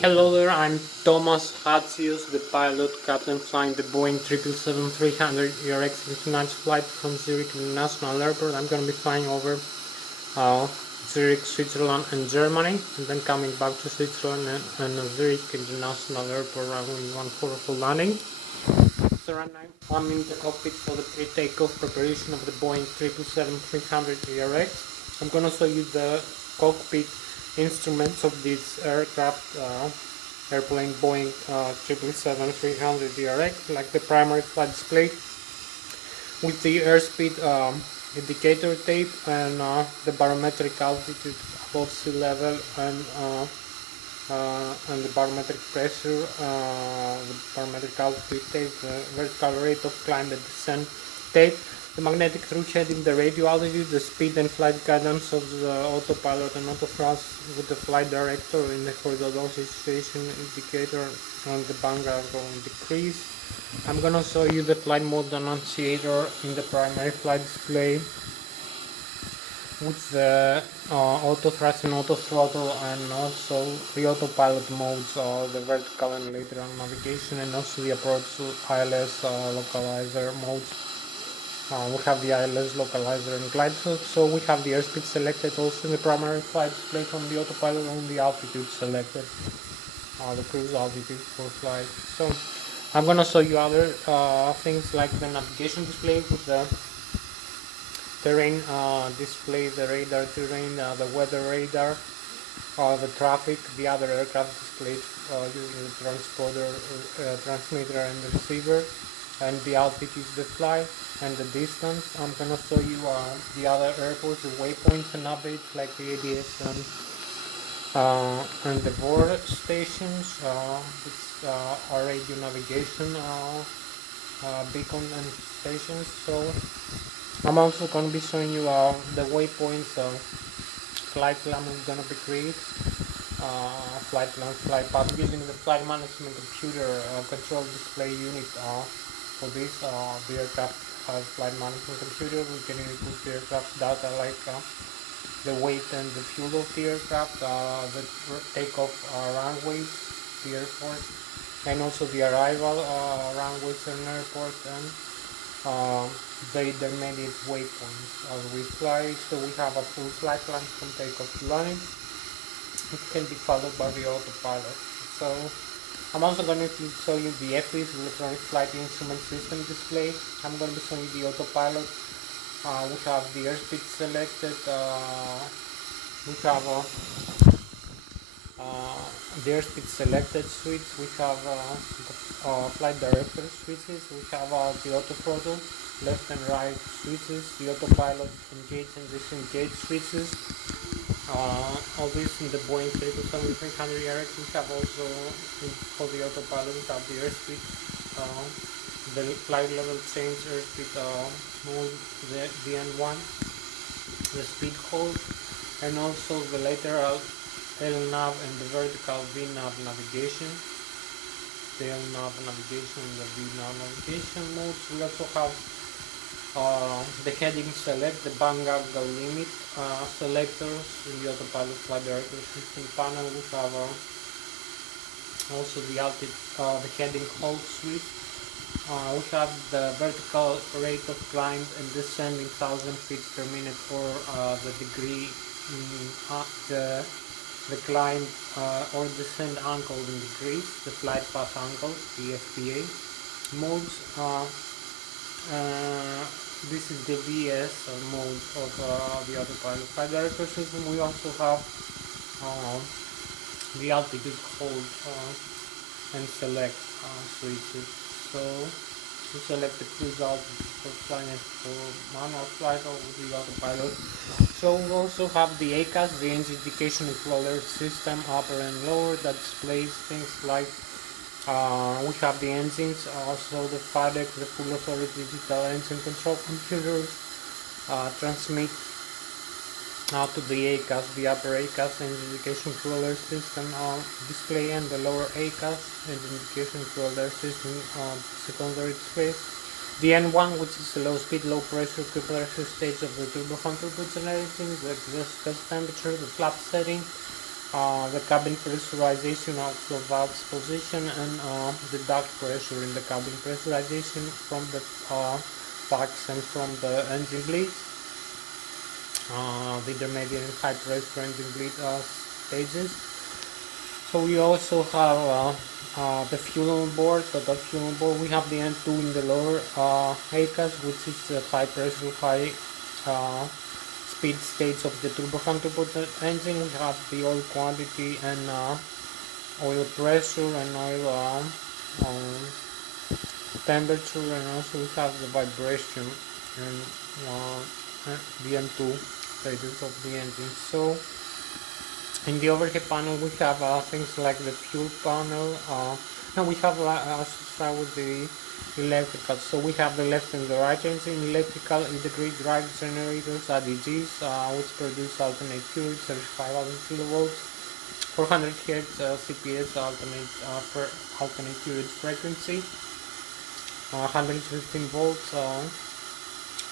Hello there, I'm Thomas Hatsios, the pilot captain flying the Boeing 777-300 ERX international flight from Zurich International Airport. I'm going to be flying over Zurich, Switzerland and Germany, and then coming back to Switzerland and Zurich International Airport runway 14 for landing. So right now I'm in the cockpit for the pre-takeoff preparation of the Boeing 777-300 ERX. I'm going to show you the cockpit instruments of this aircraft airplane Boeing 777-300 ERX, like the primary flight display with the airspeed indicator tape and the barometric altitude above sea level and the barometric pressure, the barometric altitude tape, the vertical rate of climb and descent tape, the magnetic through heading, the radio altitude, the speed and flight guidance of the autopilot and autothrust with the flight director in the horizontal situation indicator and the bank angle decrease. I'm gonna show you the flight mode annunciator in the primary flight display with the auto thrust and auto throttle, and also the autopilot modes, the vertical and lateral navigation, and also the approach ILS localizer modes. We have the ILS localizer and glide slope, so we have the airspeed selected also in the primary flight display from the autopilot, and the altitude selected, the cruise altitude for flight. So I'm gonna show you other things like the navigation display with the terrain display, the radar terrain, the weather radar, the traffic, the other aircraft displays using the transponder, transmitter and the receiver, and the altitude they fly and the distance. I'm gonna show you the other airports, the waypoints and updates like the ADS and the board stations, which are radio navigation beacon and stations. So I'm also going to be showing you the waypoints. Flight plan is going to be created. Flight plan, flight path using the flight management computer control display unit. For this, the aircraft has flight management computer. We can input the aircraft data like the weight and the fuel of the aircraft, the takeoff runways, the airport, and also the arrival runways in airport, and the intermediate waypoints as we fly. So we have a full flight plan from takeoff to landing. It can be followed by the autopilot. So I'm also going to show you the FIS, electronic flight instrument system display. I'm going to be showing you the autopilot. We have the airspeed selected. We have the airspeed selected switch. We have the flight director switches. We have the auto throttle, left and right switches, the autopilot engage and disengage switches. All this in the Boeing 777-300 ERX. We have also for the autopilot, we have the airspeed, the flight level change, airspeed mode, the N1, the speed hold, and also the lateral LNAV and the vertical VNAV navigation, the LNAV navigation and the VNAV navigation modes. We also have the heading select, the bank angle limit selectors in the autopilot flight director system panel. We have also the heading hold switch. We have the vertical rate of climb and descent in 1000 feet per minute for the degree, the climb or descent angle in degrees, the flight path angle, the FPA modes. This is the VS mode of the autopilot flight director system. We also have the altitude hold and select switches. So we select the cruise altitude for flying for manual flight or with the autopilot. So we also have the ACAS, the engine indication control alert system, upper and lower, that displays things like we have the engines, also the FADEC, the full authority digital engine control computers transmit out to the ACAS, the upper ACAS engine indication controller system display, and the lower ACAS engine indication controller system secondary display. The N1, which is a low speed, low pressure compressor stage of the turbofan turbo generating, the exhaust gas temperature, the flap setting, the cabin pressurization, outflow valves position, and the duct pressure in the cabin pressurization from the packs and from the engine bleed, the intermediate and high pressure engine bleed stages. So we also have the fuel on board. Total fuel on board. We have the N2 in the lower ACAS, which is the high pressure, high speed stage of the turbofan turbo engine. We have the oil quantity and oil pressure and oil temperature, and also we have the vibration and the N2 stages of the engine. So in the overhead panel we have things like the fuel panel. Now we have I'll start with the electrical. So we have the left and the right engine. Electrical integrated drive generators, ADGs, which produce alternate current, 35,000 kilovolts, 400 Hz CPS alternate current frequency, 115 volts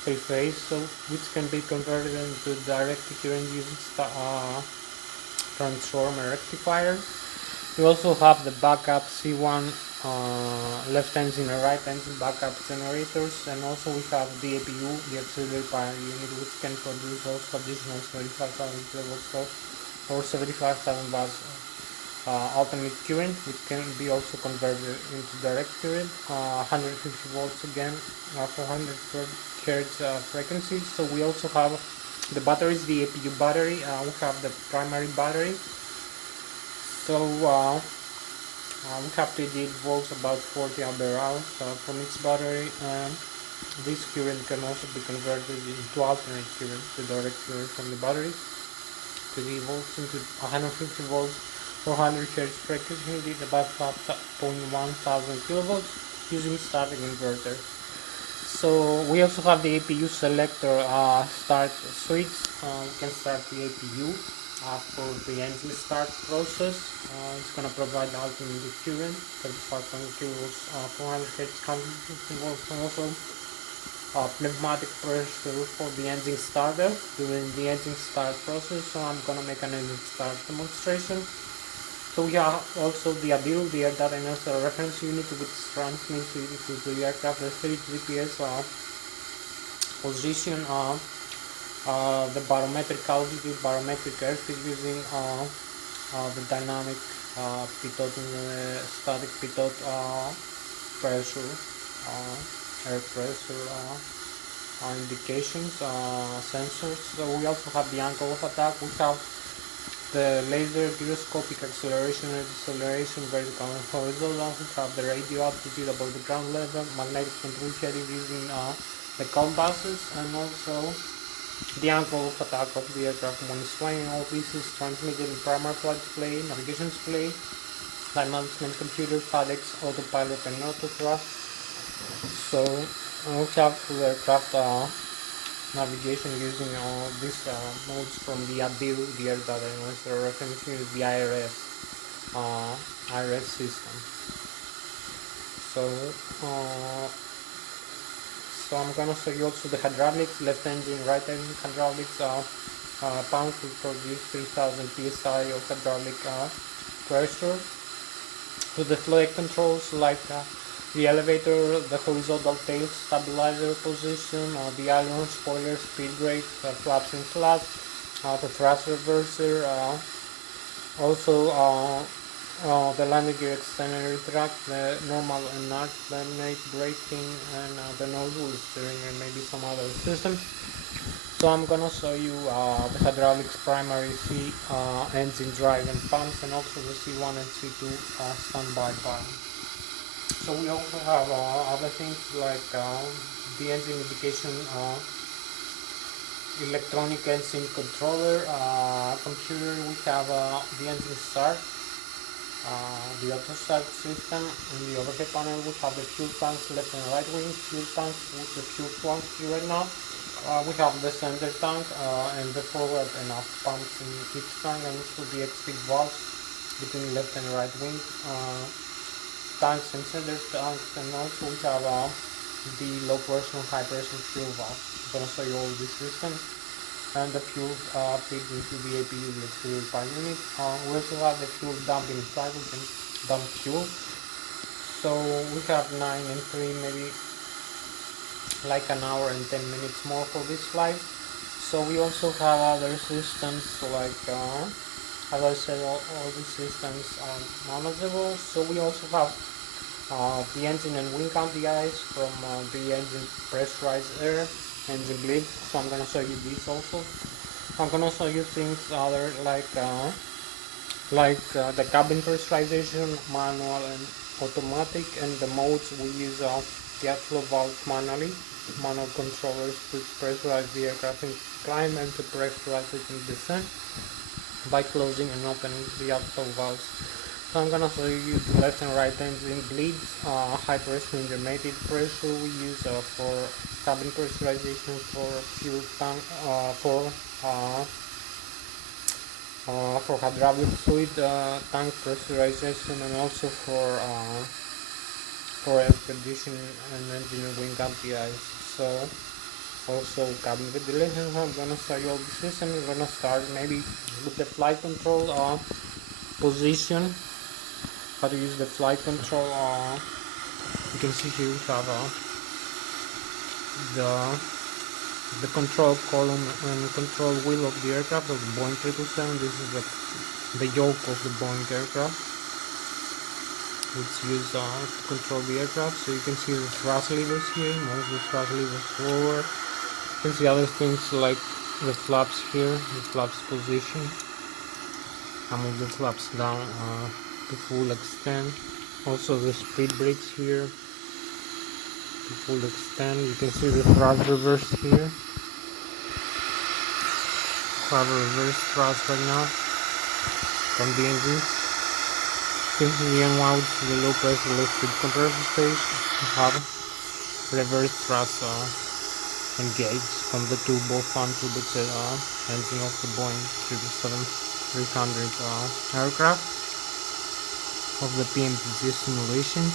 three phase, so which can be converted into direct current using transformer rectifier. We also have the backup C1 left engine and right engine backup generators, and also we have the APU, the auxiliary power unit, which can produce also additional 75,000 kilowatts or 75,000 watts alternate current, which can be also converted into direct current, 150 volts again, 400 Hz frequency. So we also have the batteries, the APU battery. We have the primary battery. So we have 28 volts, about 40 ampere hours from each battery, and this current can also be converted into alternate current, the direct current from the battery, 20 volts into 150 volts, 400 Hz frequency, about 5.1 thousand kilovolts using static inverter. So we also have the APU selector start switch. We can start the APU for the engine start process. It's going to provide alternate current, 3500 kilovolts, 400 Hz, 150 volts, and also pneumatic pressure for the engine starter during the engine start process. So I'm going to make an engine start demonstration. So we have also the ADIL, the air data inertial reference unit, which transmits to the aircraft the 3 GPS position, the barometric altitude, barometric airspeed using the dynamic pitot and the static pitot pressure, air pressure indications, sensors. So we also have the angle of attack. We have the laser gyroscopic acceleration and deceleration, vertical and horizontal. We have the radio altitude above the ground level, magnetic control heading using the compasses, and also the angle of attack of the aircraft when it's flying. All this is transmitted in primary flight display, navigation display, flight management computer, FADEX, autopilot, and autothrust. So we have the aircraft navigation using these modes from the ADIL, the air data inertial reference unit, the IRS system. So so I'm gonna show you also the hydraulics, left engine, right engine hydraulics. Pumps will produce 3000 psi of hydraulic pressure. To the fluid controls like the elevator, the horizontal tail stabilizer position, the aileron, spoiler, speed brakes, flaps and slats, the thrust reverser, also the landing gear extender retract, the normal and alternate braking, and the nozzle steering, and maybe some other systems. So I'm gonna show you the hydraulics primary C engine drive and pumps, and also the C1 and C2 standby pumps. So we also have other things like the engine indication, electronic engine controller, computer. We have the engine start, the auto start system. In the overhead panel we have the fuel tanks, left and right wing fuel tanks with the fuel quantity right now. We have the center tank and the forward and aft pumps in each tank, and also the exit valves between left and right wing tanks and center tanks, and also we have the low pressure and high pressure fuel valve. I'm going to show you all this system. and the fuel feeds into the APU, the fuel per unit. We also have the fuel dumping slide, we can dump fuel. So we have 9 and 3, maybe like an hour and 10 minutes more for this flight. So we also have other systems like as I said, all these systems are manageable. So we also have the engine and wing anti-ice from the engine pressurized air, engine bleed. So I'm gonna show you these also. I'm gonna show you things other like the cabin pressurization, manual and automatic, and the modes we use the airflow valve manual controllers to pressurize the aircraft in climb and to pressurize it in descent by closing and opening the airflow valves. So I'm gonna show you the left and right engine bleeds, high pressure, intermediate pressure we use for cabin pressurization, for fuel tank, for hydraulic fluid tank pressurization, and also for air conditioning and engine and wing anti-ice. So also cabin ventilation. I'm gonna show you all the system. We're gonna start maybe with the flight control position. How to use the flight control. You can see here we have the control column and control wheel of the aircraft of the Boeing 777. This is the yoke of the Boeing aircraft, which is used to control the aircraft. So you can see the thrust levers here, move the thrust levers forward. You can see other things like the flaps here, the flaps position. I move the flaps down to full extent. Also the speed brakes here to full extent. You can see the thrust reverse here. Have a reverse thrust right now from the engine. You can see the unwound to the low pressure, low speed compressor stage. You have reverse thrust engaged from the turbofan to the engine of the Boeing 777-300 aircraft of the PMPG simulations.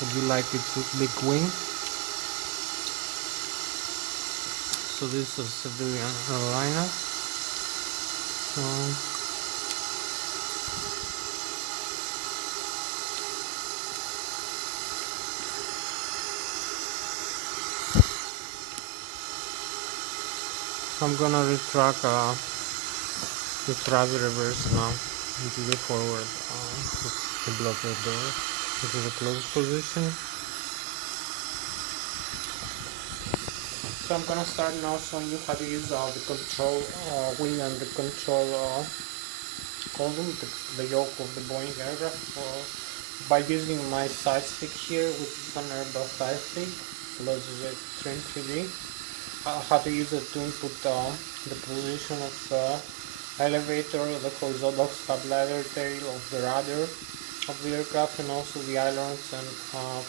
Would you like it to big wing? So this is a civilian airliner. So I'm gonna retract the thrust reverse now into the forward to block the door. This is a closed position. So I'm gonna start now showing you how to use the control wheel and the control column, the yoke of the Boeing aircraft, by using my side stick here, which is an Airbus side stick, Lszh Trim 3D. How to use it to input the position of the elevator, the horizontal stabilizer tail of the rudder of the aircraft, and also the ailerons and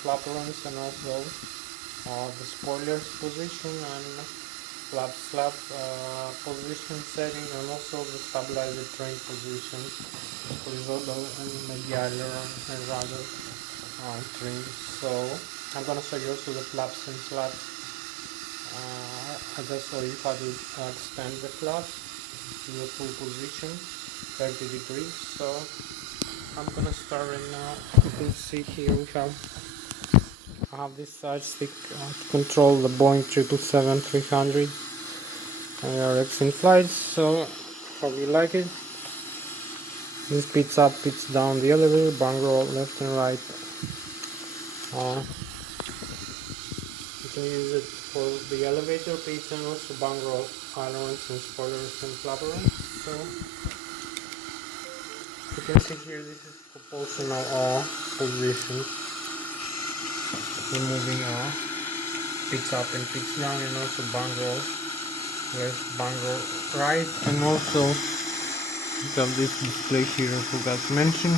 flaperons, and also the spoilers position and flap slab position setting, and also the stabilizer train position, horizontal and maybe aileron and rudder trim. So I'm gonna show you also the flaps and slats. I just show you how to extend the flaps to the full position, 30 degrees. So I'm gonna start right now. You can see here I have this side stick to control the Boeing 777-300 ARX in flight. So hope you like it. This speeds up, speeds down the elevator, bang roll left and right. You can use it for the elevator pitch and also bang roll ailerons and spoilers and flaperons. So you can see here this is proportional position. We're moving pitch up and pitch down, and also bang roll left, bang roll right, and also we have this display here I forgot to mention.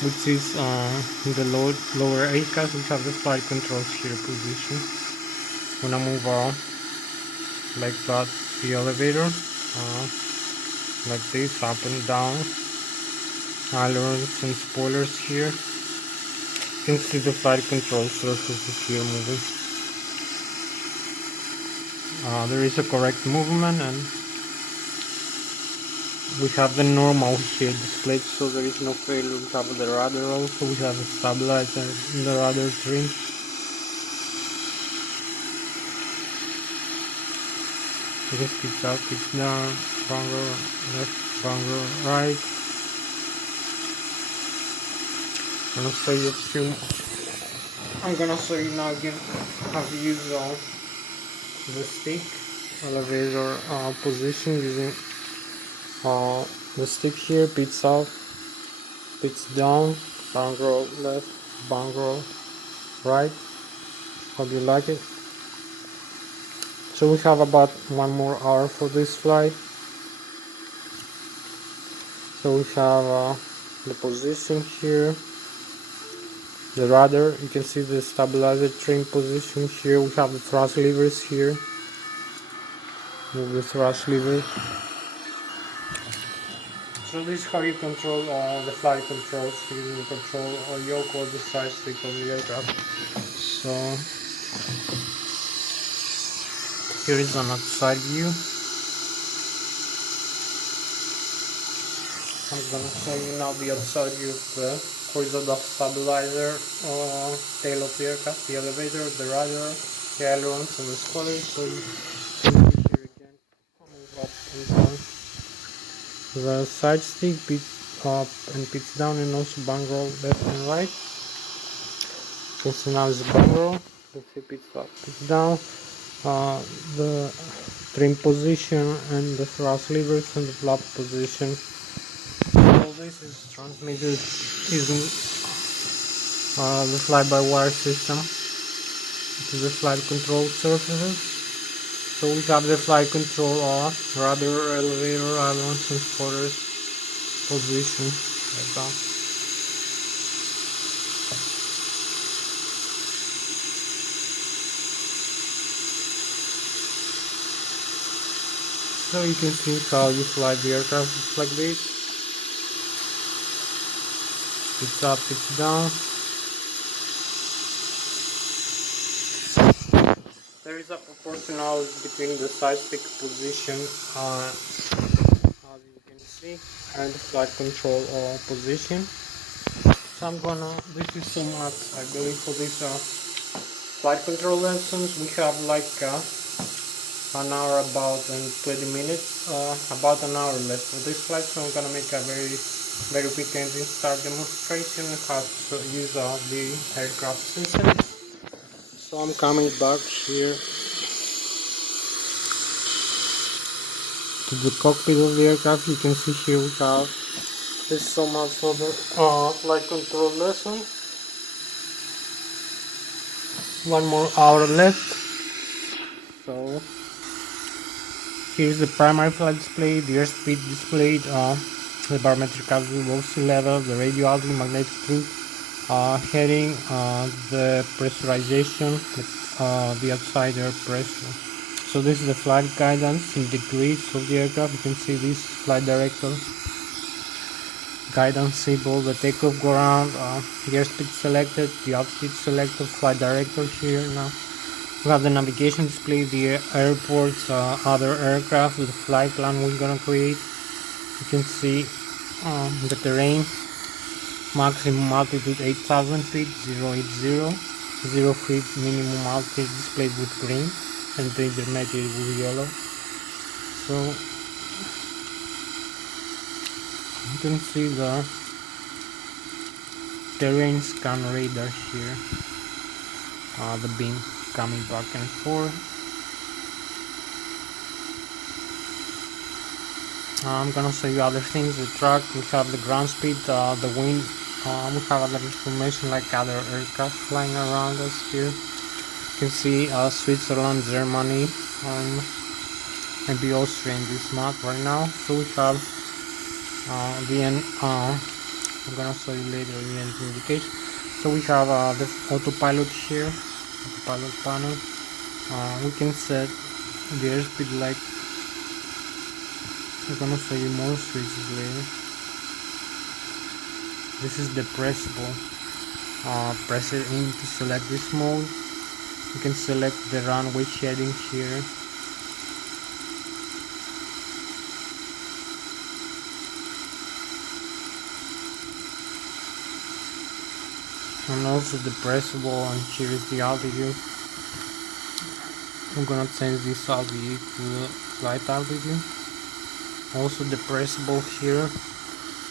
Which is the lower ACAS. We have the flight controls here position. When I move like that, the elevator, like this, up and down, ailerons and spoilers here. You can see the flight control surfaces here moving. there is a correct movement, and we have the normal here displayed, so there is no failure. We have the rudder also, we have a stabilizer in the rudder trim. This speeds up, speeds down, bunker left, bunker right. I'm gonna show you now again how to use the stick elevator position using the stick here. Pits up, pits down, bunker left, bunker right. Hope you like it. So we have about 1 more hour for this flight. So we have the position here, the rudder, you can see the stabilizer trim position here. We have the thrust levers here. Move the thrust lever. So this is how you control the flight controls. You can control yoke or the side stick of the aircraft. So here is an outside view. I'm gonna show you now the outside view of the horizontal stabilizer, tail of the aircraft, the elevator, the rudder, the ailerons, and the spoilers. So you can see here again, move up and down. The side stick pits up and pits down, and also bung roll left and right. You can see now is the bung roll. You can see pits up, pits down. The trim position and the thrust levers and the flap position. All this is transmitted using the fly-by-wire system to the flight control surfaces. So we have the flight control rudder, elevator, ailerons, and spoilers position like that. So you can see how you fly the aircraft. It's like this. It's up, it's down. There is a proportionality between the side stick position, as you can see, and the flight control position. So I'm gonna, this is so much, I believe, for this flight control lessons. We have like an hour about and 20 minutes, about an hour left for this flight. So I'm gonna make a very quick engine start demonstration how to use the aircraft system. So I'm coming back here to the cockpit of the aircraft. You can see here we have this so much for the flight control lesson. 1 more hour left. So here's the primary flight display, the airspeed displayed, the barometric altitude, velocity level, the radio altitude, magnetic field, heading, the pressurization, the outside air pressure. So this is the flight guidance in degrees of the aircraft. You can see this flight director, guidance symbol, the takeoff ground, the airspeed selected, the altitude selected, flight director here now. We have the navigation display, the airports, other aircraft, the flight plan we're gonna create. You can see the terrain, maximum altitude 8,000 feet, 080, 0 feet minimum altitude displayed with green, and the intermediate with yellow. So you can see the terrain scan radar here, the beam coming back and forth. I'm gonna show you other things, the track, we have the ground speed, the wind, we have other information like other aircraft flying around us here. You can see Switzerland, Germany, and maybe Austria in this map right now. So we have the end, I'm gonna show you later the end indication. So we have the autopilot here, autopilot panel. We can set the airspeed like, I'm gonna show you more switches later. This is the pressable. Press it in to select this mode. You can select the runway heading here. and also depressible, and here is the altitude. I'm gonna change this altitude to the flight altitude. Also depressible here.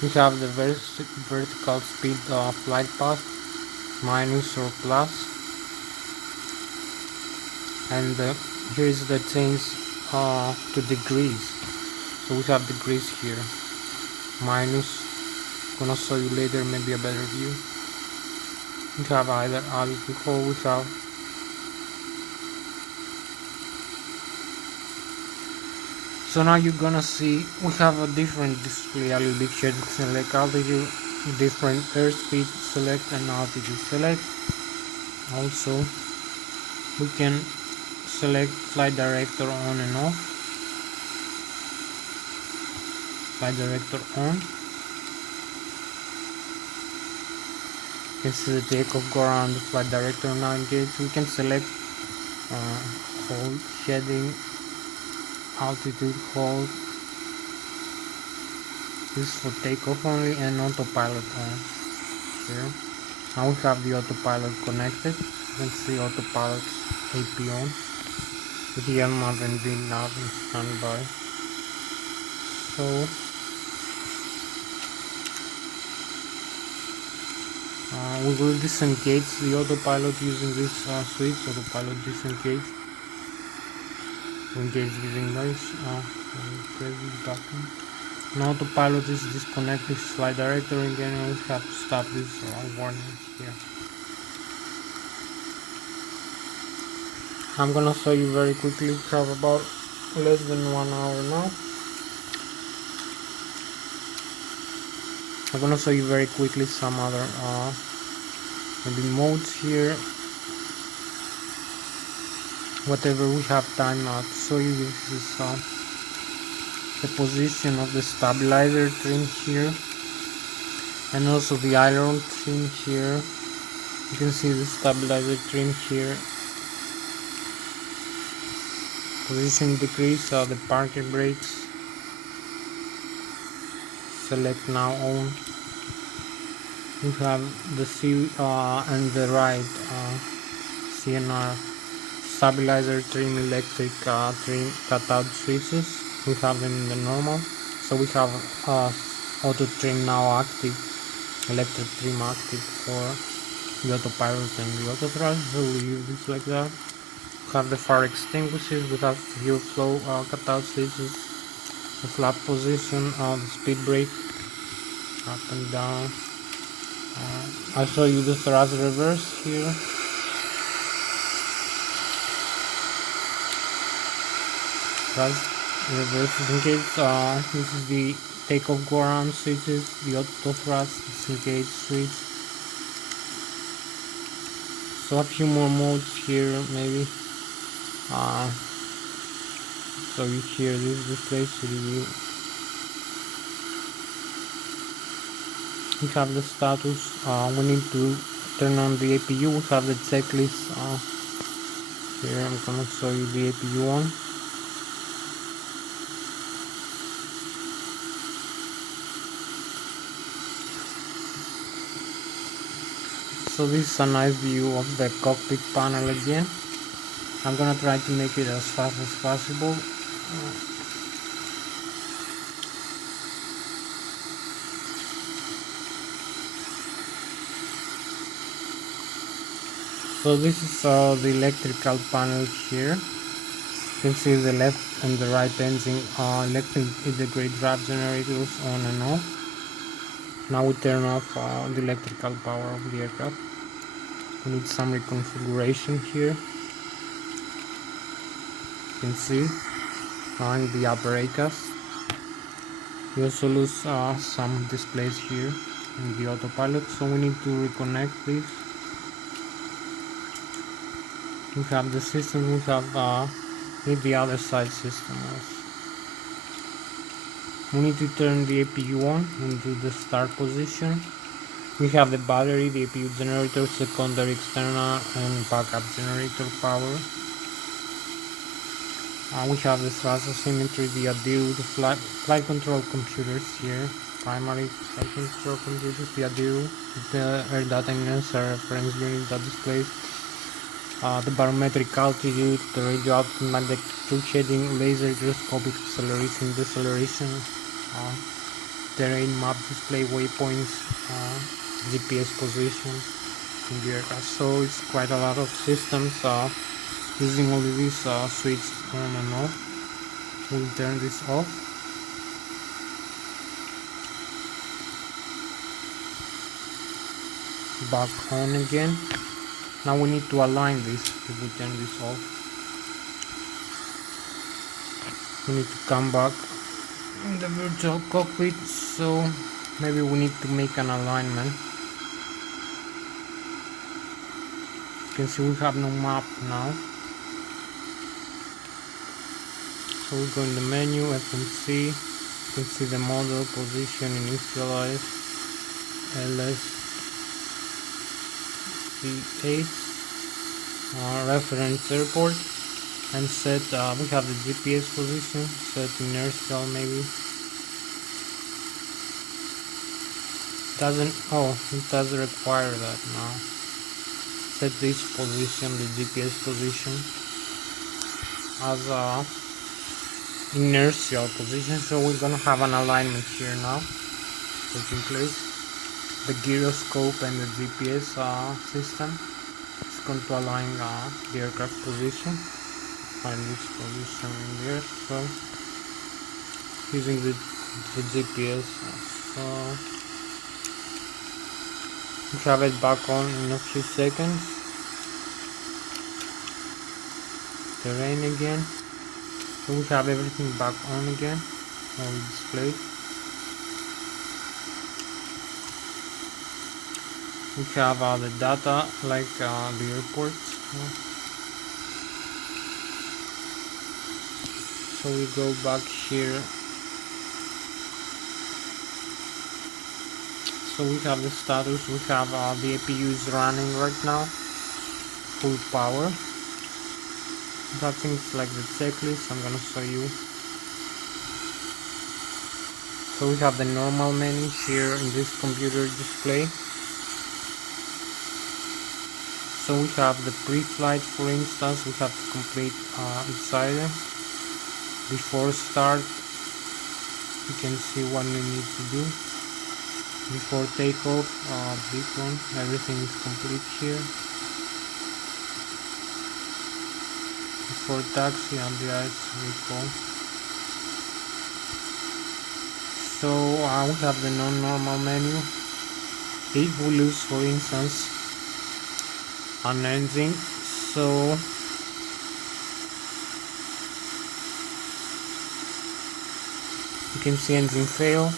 We have the vertical speed of flight path, minus or plus, and here is the change to degrees. So we have degrees here, minus. Gonna show you later maybe a better view. We have either altitude or we have so now you're gonna see we have a different display a little bit here. Select altitude, different airspeed select, and altitude select. Also we can select flight director on and off. Flight director on. You can see the takeoff go around, the flight director now engaged. We can select hold, heading, altitude, hold. This is for takeoff only, and autopilot on. Here. Now we have the autopilot connected. You can see autopilot AP on. With the nav and VNav in standby. So we will disengage the autopilot using this switch. Autopilot disengage. Engage using this. Press this button. Now autopilot is disconnected. Flight director again. We have to stop this warning here. I'm gonna show you very quickly. We have about less than 1 hour now. I'm gonna show you very quickly some other maybe modes here. Whatever we have time to show you, this is the position of the stabilizer trim here, and also the aileron trim here. You can see the stabilizer trim here. Position decrease, the parking brakes. Select now on. We have the C and the right CNR stabilizer trim electric trim cutout switches. We have them in the normal. So we have auto trim now active, electric trim active for the autopilot and the auto thrust. So we use this like that. We have the fire extinguishers. We have fuel flow cutout switches. The flap position, the speed brake, up and down. I'll show you the thrust reverse here. Thrust reverse engage. This is the takeoff go around switches, the auto thrust disengage switch. So a few more modes here maybe. So you hear this display to review. We have the status. We need to turn on the APU. We have the checklist. Here I'm gonna show you the APU on. So this is a nice view of the cockpit panel again. I'm gonna try to make it as fast as possible. So this is the electrical panel here. You can see the left and the right engine electric integrated drive generators on and off. Now we turn off the electrical power of the aircraft. We need some reconfiguration here. You can see in the upper ACAS. We also lose some displays here in the autopilot, so we need to reconnect this. We have the system, we have the other side system also. We need to turn the APU on into the start position. We have the battery, the APU generator, secondary, external, and backup generator power. We have the thrust asymmetry, the ADIR, the flight control computers here. primary flight control computers, the ADIRU, the air data units are reference unit that displays the barometric altitude, the radio output, magnetic shading, laser gyroscopic acceleration, deceleration, terrain map display, waypoints, GPS position in the aircraft. So it's quite a lot of systems using only these switch on and off. We'll turn this off. Back on again. Now we need to align this. If we turn this off, we need to come back in the virtual cockpit, so maybe we need to make an alignment. You can see we have no map now. So we go in the menu, FMC, you can see the model, position, initialize, Lszh, reference airport, and set, we have the GPS position, set inertial maybe. It doesn't require that now. Set this position, the GPS position, as a inertial position, so we're gonna have an alignment here now taking place. The gyroscope and the GPS system is going to align the aircraft position, find this position in there, so using the GPS, so we'll have it back on in a few seconds. Terrain again. So we have everything back on again, all displayed. We have the data like the airports. So we go back here. So we have the status, we have the APU is running right now, full power. Got things like the checklist, I'm gonna show you. So we have the normal menu here in this computer display. So we have the pre-flight, for instance, we have to complete each item. Before start, you can see what we need to do. Before takeoff, big one, everything is complete here. Before taxi, anti-ice recall. So we have the non-normal menu. If we lose, for instance, an engine, so you can see engine fail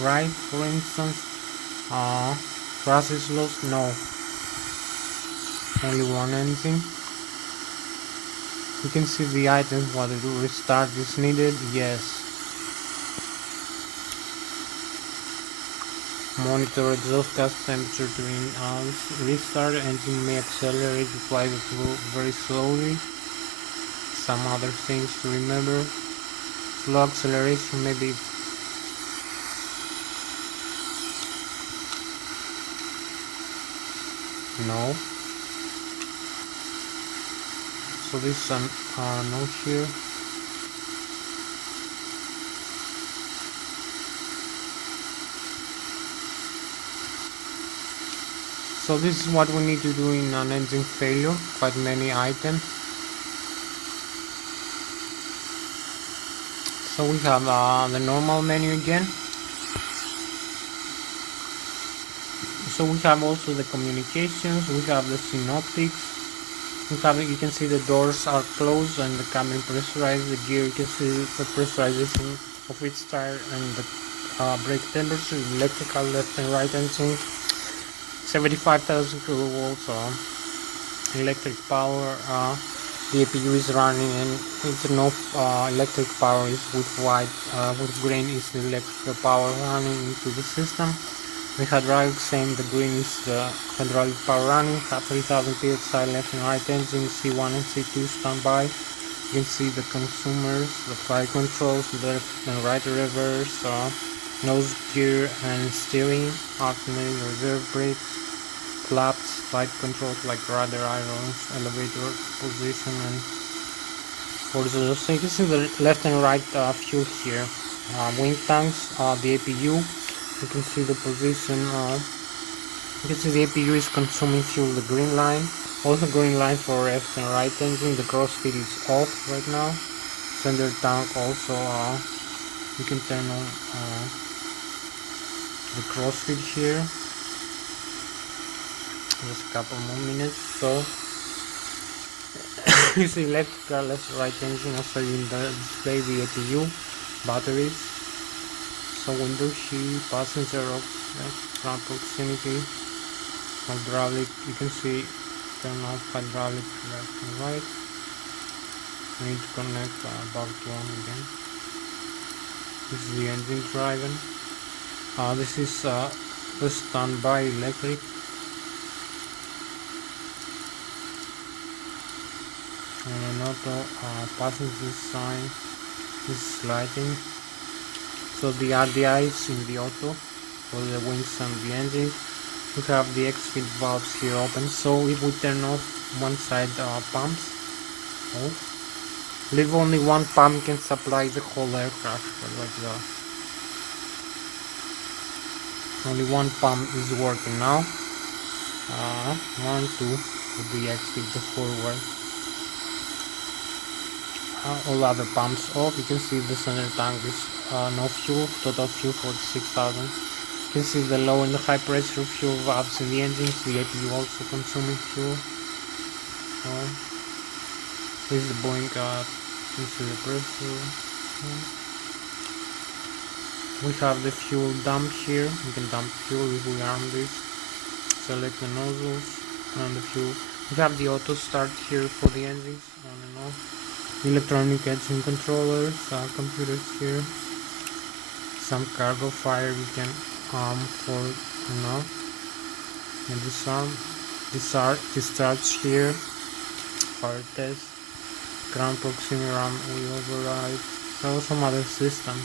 right, for instance. Process loss, no, only one engine. You can see the items, what to do, restart is needed, yes. Monitor exhaust gas temperature during restart, engine may accelerate, apply the fuel very slowly. Some other things to remember. Slow acceleration, maybe no. So this is a note here. So this is what we need to do in an engine failure, quite many items. So we have the normal menu again. So we have also the communications, we have the synoptics. You can see the doors are closed and the cabin pressurized, the gear, you can see the pressurization of each tire and the brake temperature, electrical left and right engine, 75,000 kilovolts electric power. The APU is running, and it's enough electric power is with white, with green is the electrical power running into the system. The hydraulic, same, the green is the hydraulic power running. Have 3000 psi left and right engine, C1 and C2 standby. You can see the consumers, the flight controls, the left and right reverse, nose gear and steering, alternating reserve brakes, flaps, flight controls like rudder irons, elevator position, and horizontal. So you can see the left and right fuel here. Wing tanks, the APU. You can see the position. You can see the APU is consuming fuel. The green line. Also green line for left and right engine. The crossfeed is off right now. Center tank also. You can turn on the crossfeed here. Just a couple more minutes. So you see left car, left right engine. Also in the display the APU, batteries. So window sheet, passenger off, ground proximity, hydraulic. You can see turn off hydraulic left and right. We need to connect back to on again. This is the engine driving. This is the standby electric. And an auto passenger sign is lighting. So the RDI is in the auto for the wings and the engine. We have the exit valves here open. So if we turn off one side pumps off, leave only one pump can supply the whole aircraft like that. Only one pump is working now. 1, 2 with the exit, the forward. All other pumps off. You can see the center tank is no fuel, total fuel 46,000. You can see the low and the high pressure fuel valves in the engines. The APU also consuming fuel. This is the Boeing. You can see the pressure. We have the fuel dump here. You can dump fuel if we arm this. Select the nozzles and the fuel. We have the auto start here for the engines, on and off. Electronic engine controllers, computers here. Some cargo fire we can arm for now. And disarm, discharge here. Fire test. Ground proximity ram we override. There are some other systems.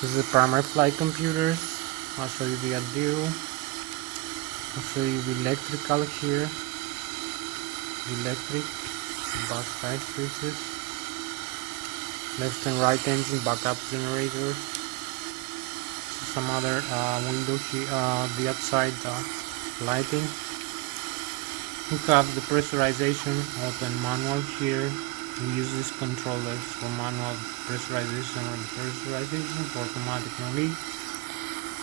This is the primary flight computers. I'll show you the ADIRO. I'll show you the electrical here. The electric, back side switches. Left and right engine, backup generator. Some other window here, the outside lighting. We have the pressurization, auto and manual here. We use these controllers for manual pressurization or depressurization, for automatic no need.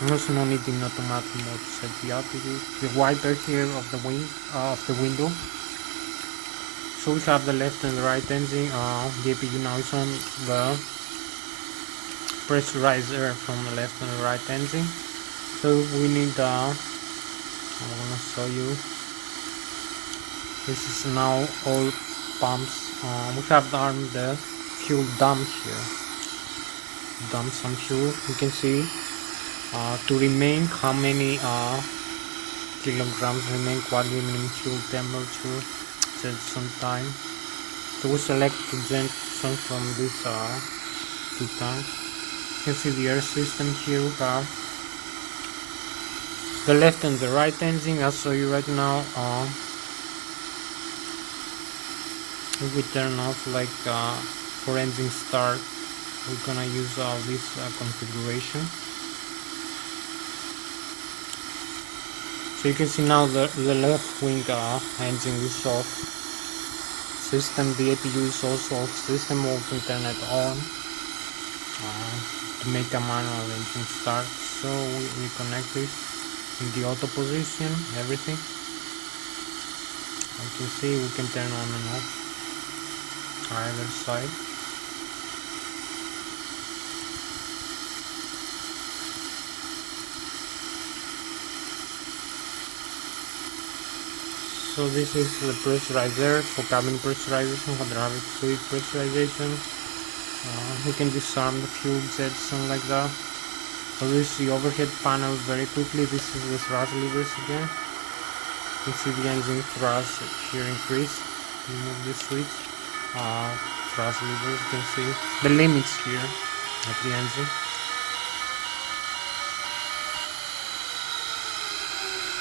And also no need in automatic mode to set the altitude. The wiper here of the wing, of the window. So we have the left and the right engine. The APU now is on the pressurizer from the left and the right engine. So we need I'm gonna show you. This is now all pumps. We have armed the fuel dump here. Dump some fuel. You can see to remain how many kilograms remain, quality minimum fuel temperature. Some time. So we select the junction from this two tanks. You can see the air system here. We have the left and the right engine. I'll show you right now. If we turn off like for engine start, we're gonna use this configuration. So you can see now the left wing engine is off. System, the APU is also off. System mode, internet on. To make a manual engine start. So we connect this in the auto position, everything. You can see we can turn on and off either side. So this is the pressurizer for cabin pressurization, hydraulic fluid pressurization. You can disarm the fuel jets and like that. So this is the overhead panel very quickly. This is the thrust levers again. You can see the engine thrust here increase. Remove the switch. Thrust levers, you can see the limits here of the engine.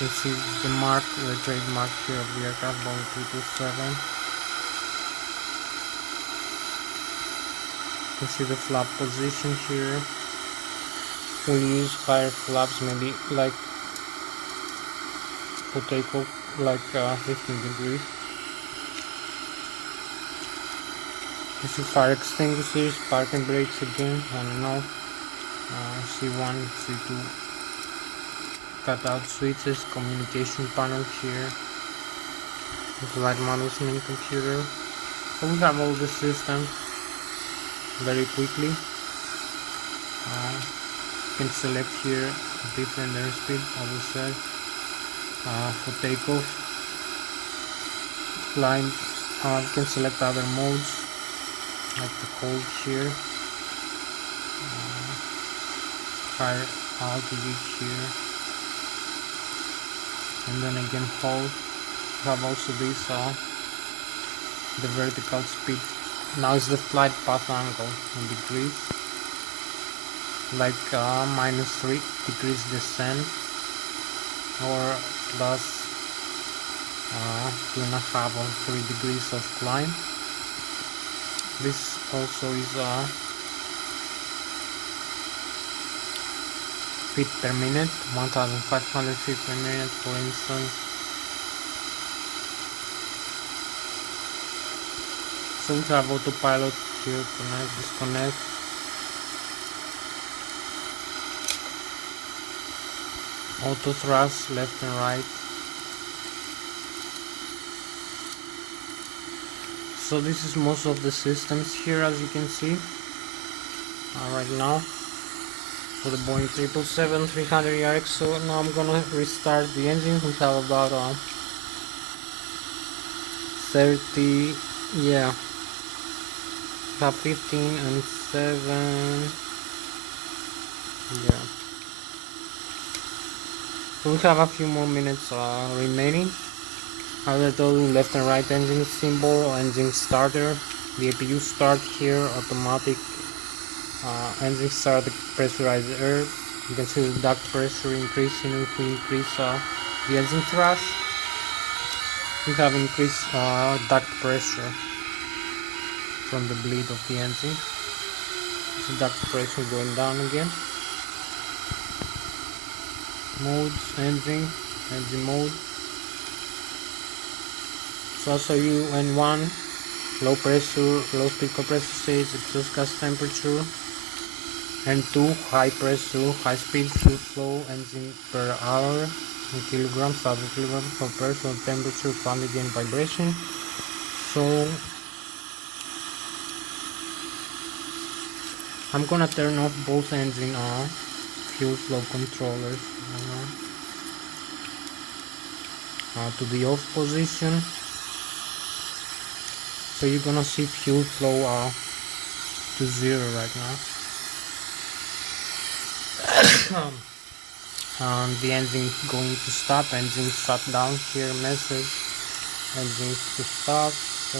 can see the mark, the trademark here of the aircraft, Boeing 777. You can see the flap position here. We use higher flaps, maybe like for takeoff, like 15 degrees. This is fire extinguishers, parking brakes again, on and off. C1, C2, cutout switches, communication panel here, flight management computer. So we have all the system very quickly. You can select here different airspeed, as I said, for takeoff. Climb, you can select other modes, like the hold here, higher altitude here, and then again hold. You have also this, the vertical speed. Now is the flight path angle in degrees, like -3 degrees descent or plus 2.5 or 3 degrees of climb. This also is feet per minute, 1500 feet per minute, for instance. So we have autopilot here, connect, disconnect. Auto thrust left and right. So this is most of the systems here, as you can see right now for the Boeing 777-300ERX. So now I'm gonna restart the engine. We have about 30, yeah, we have 15 and 7, yeah. So we have a few more minutes remaining. As I told you, left and right engine symbol, engine starter, the APU start here, automatic engine start, pressurized air. You can see the duct pressure increasing if we increase the engine thrust. We have increased duct pressure from the bleed of the engine. So duct pressure going down again. Modes, engine mode. So I'll show you N1, low pressure, low speed compressor stage, exhaust gas temperature. N2, high pressure, high speed fuel flow, engine per hour in kilograms, 1000 kilograms per person, temperature, quantity and vibration. So I'm gonna turn off both engine fuel flow controllers to the off position. So you're gonna see fuel flow to 0 right now. The engine going to stop, engine shut down here, message, engine to stop. So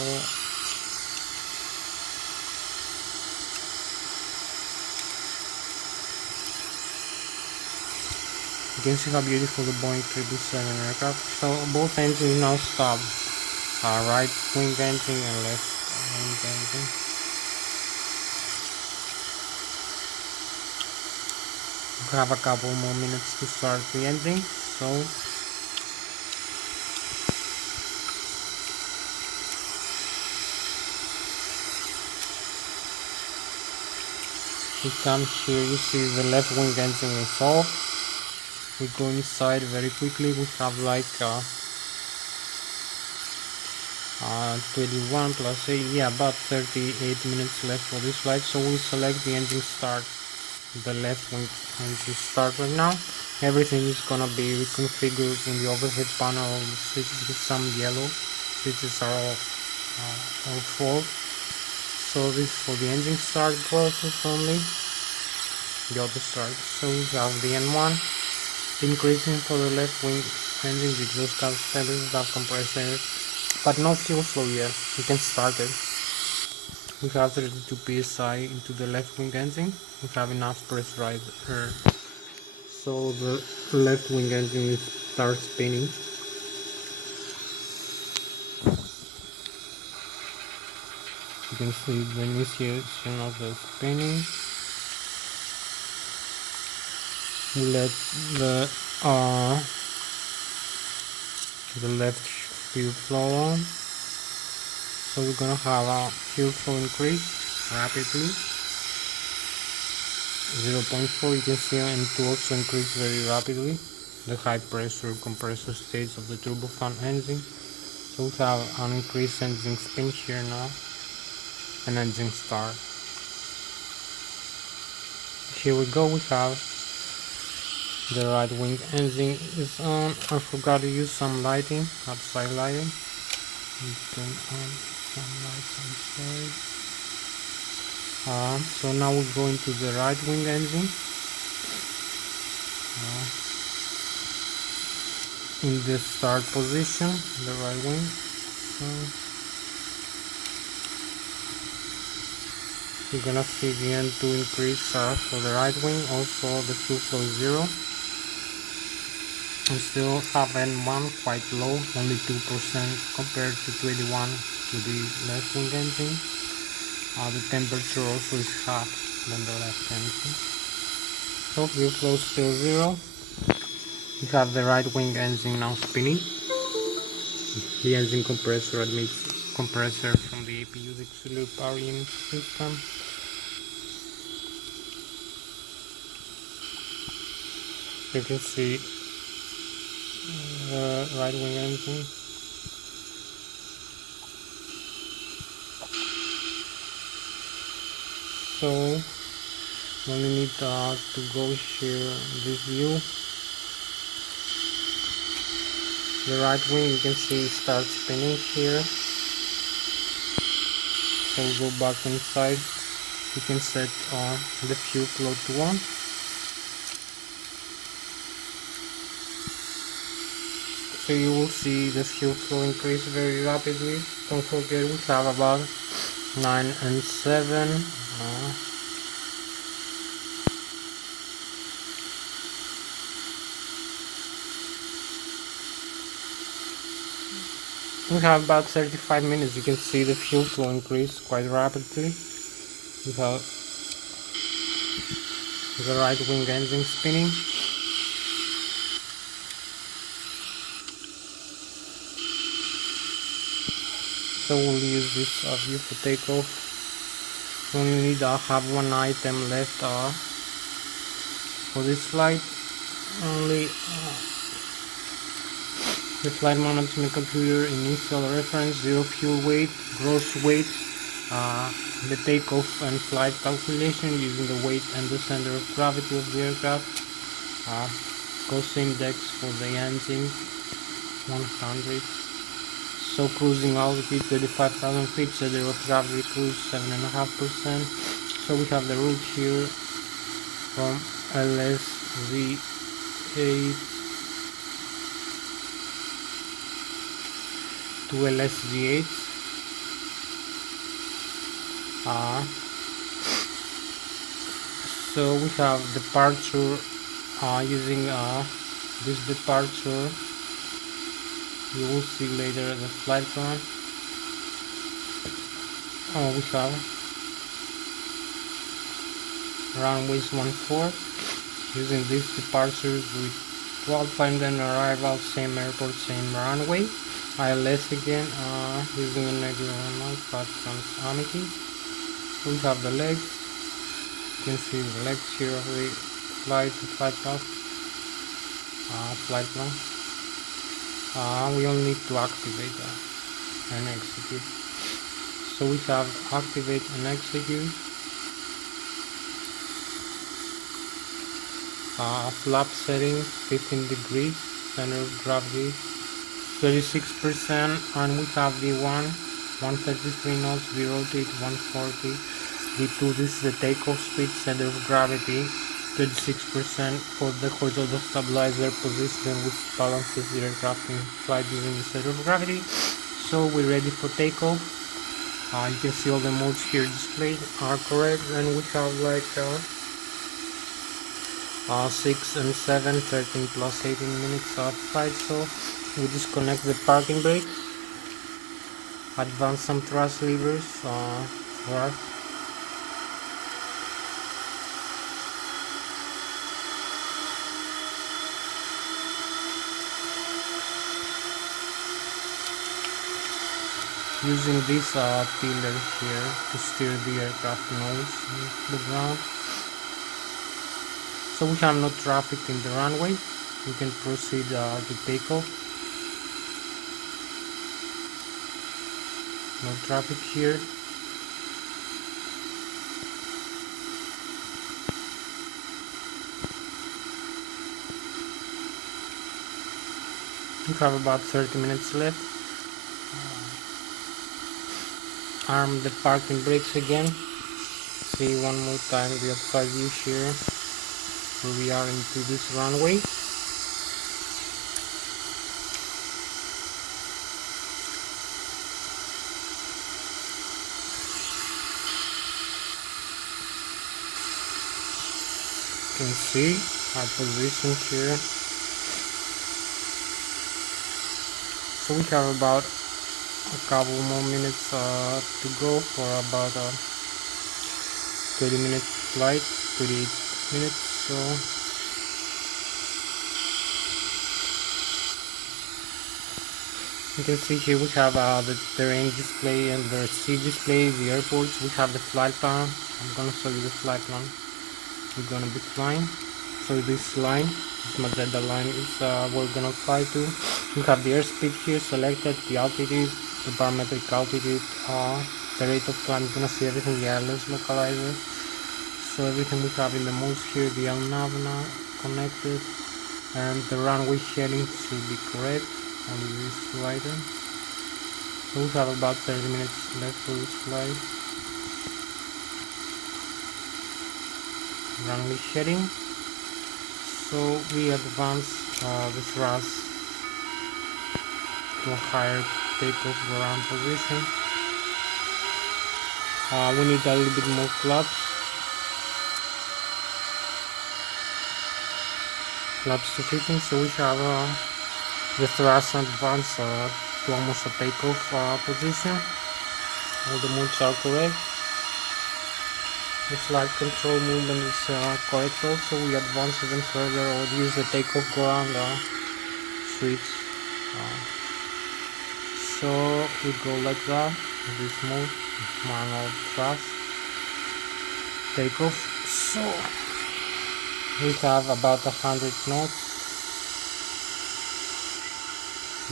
you can see how beautiful the Boeing 777 aircraft. So both engines now stop, right wing engine and left wing engine. We have a couple more minutes to start the engine. So we come here, you see the left wing engine is off. We go inside very quickly. We have like 21 plus 8, yeah, about 38 minutes left for this flight. So we select the engine start, the left wing engine start right now. Everything is gonna be reconfigured in the overhead panel. The switches with some yellow switches are off or full. So this is for the engine start process only, the auto start. So we have the N1 increasing for the left wing engine, the exhaust gas temperature, compressor, but no fuel flow yet. We can start it. We have 32 psi into the left wing engine. We have enough pressurized air. So the left wing engine is start spinning. You can see the initiation of the spinning. We let the left fuel flow on, so we're gonna have a fuel flow increase rapidly. 0.4, you can see, and to also increase very rapidly the high pressure compressor stage of the turbofan engine. So we have an increased engine spin here now, and engine start. Here we go, we have the right wing engine is on. I forgot to use some lighting, outside lighting. Turn on some lights outside. So now we go into the right wing engine. In the start position, the right wing. You're gonna see the N2 increase for the right wing. Also the fuel flow is 0. We still have N1 quite low, only 2% compared to 21 to the left wing engine. The temperature also is half than the left engine. So fuel flow still 0. We have the right wing engine now spinning. The engine compressor admits compressor from the APU auxiliary power unit system. You can see the right wing engine. So we only need to go here this view. The right wing, you can see, starts spinning here. So we'll go back inside. You can set the fuel flow to 1. So you will see the fuel flow increase very rapidly. Don't forget, we have about 9 and 7. We have about 35 minutes. You can see the fuel flow increase quite rapidly. We have the right wing engine spinning. So we'll use this view for takeoff. We only need to have one item left for this flight. Only the flight management computer initial reference, 0 fuel weight, gross weight, the takeoff and flight calculation using the weight and the center of gravity of the aircraft, cost index for the engine 100. So cruising altitude 35,000 feet, center of gravity cruise 7.5%. So we have the route here from Lszh 8 to Lszh 8. So we have departure using this departure. You will see later the flight plan. We have runways 14. Using these departures with 12 and then arrival, same airport, same runway. ILS again, using a regular amount, but some Amity. We have the legs. You can see the legs here of the flight path, flight plan. We only need to activate and execute. So we have activate and execute. Flap setting 15 degrees, center of gravity 36%, and we have the 133 knots, we rotate 140, V2, this is the takeoff speed, center of gravity 36% for the horizontal stabilizer position, which balances the aircraft in flight using the center of gravity. So we're ready for takeoff. You can see all the modes here displayed are correct, and we have like 6 and 7, 13 plus 18 minutes outside. So we disconnect the parking brakes, advance some thrust levers for us. Using this tiller here to steer the aircraft nose to the ground. So we have no traffic in the runway. We can proceed to takeoff. No traffic here. We have about 30 minutes left. Arm the parking brakes again. See one more time the outside view here where we are into this runway. You can see our position here. So we have about a couple more minutes to go for about a 30-minute flight, 38 minutes. So you can see here we have the terrain display and the sea display, the airports. We have the flight plan. I'm gonna show you the flight plan we're gonna be flying. So this line, this magenta line, is we're gonna fly to. We have the airspeed here selected, the altitude, the barometric altitude, the rate of climb. You're gonna see everything, the Lszh localizer. So everything we have in the modes here, the LNAV now connected, and the runway heading should be correct on this slider. So we have about 30 minutes left for this flight. Runway heading. So we advance the thrust to a higher takeoff ground position. We need a little bit more flaps. Flaps sufficient, so we have the thrust advance to almost a takeoff position. All the modes are correct. The flight control movement is correct also. We advance even further or use the takeoff ground switch. So we go like that, this mode, manual thrust, takeoff. So we have about 100 knots,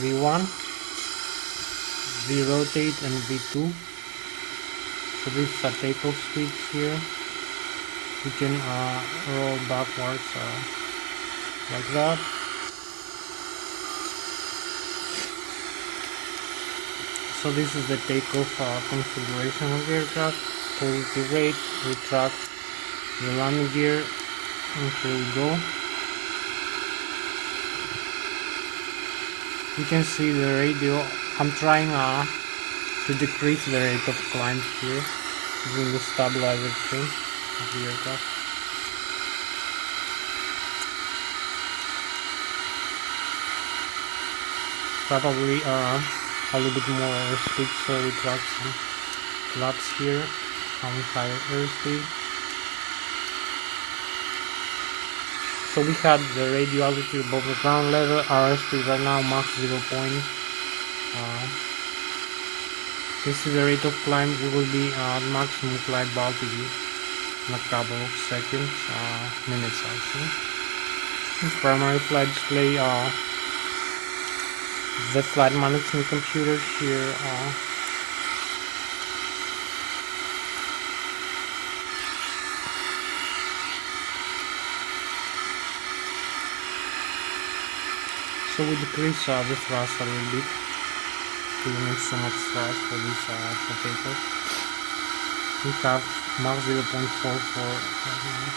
V1, V rotate and V2. So this is a takeoff speed here. We can roll backwards like that. So this is the takeoff configuration of the aircraft. Hold the rate, retract the landing gear, and here we go. You can see the radio. I'm trying to decrease the rate of climb here using the stabilizer thing of the aircraft. Probably a little bit more airspeed, so we track some flaps here on higher airspeed. So we had the radio altitude above the ground level. Our airspeed right now max 0. This is the rate of climb. We will be at maximum climb altitude in a couple of seconds, minutes actually. This primary flight display, the flight management computer here. So we decrease the thrust a little bit. We don't need so much thrust for this for takeoff. We have Mach 0.44 right now.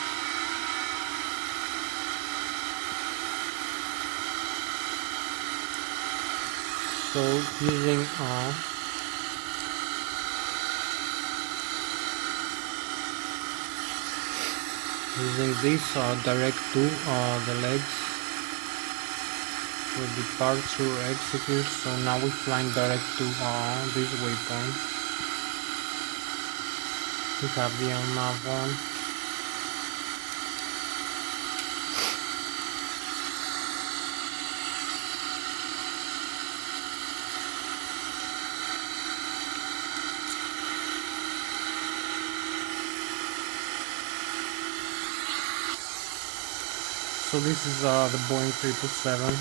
So using Using this direct to the legs for departure execute. So now we're flying direct to this waypoint. We have the nav on. So this is the Boeing 777.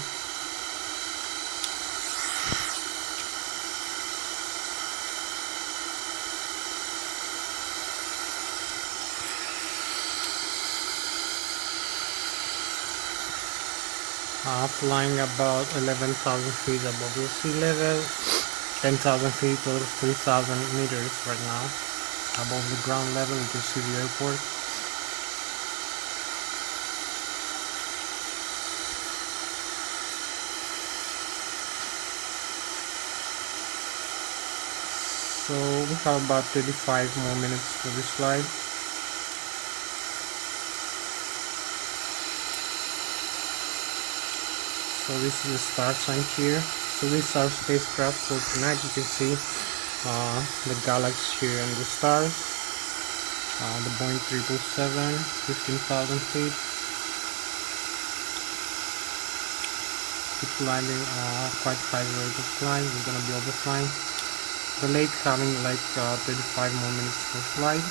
Flying about 11,000 feet above the sea level, 10,000 feet or 3,000 meters right now above the ground level. You can see the airport. So we have about 35 more minutes for this flight. So this is the start sign here. So this is our spacecraft for tonight. You can see the galaxy here and the stars. The Boeing 777, 15,000 feet. Keep climbing, quite high rate of climb. We're gonna be overflying the lake, having like 35 more minutes for flight.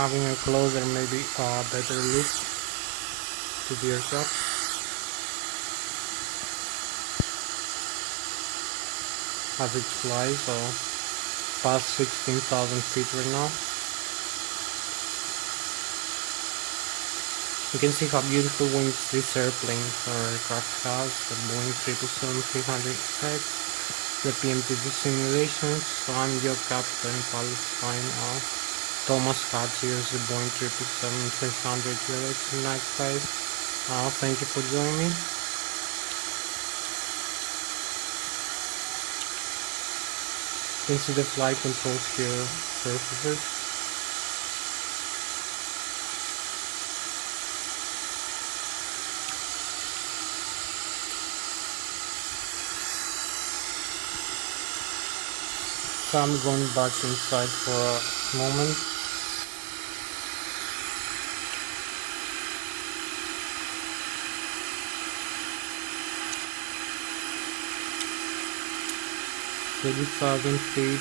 Having a closer, maybe better look to the aircraft. As it flies, past 16,000 feet right now. You can see how beautiful wings this airplane or aircraft has. The Boeing 777-300X, the PMTV simulations. So I'm your captain, Palestine. Thomas Hatsios, the Boeing 777-300 night flight. Thank you for joining me. You can see the flight controls here surfaces. So I'm going back inside for a moment. Maybe 1,000 feet.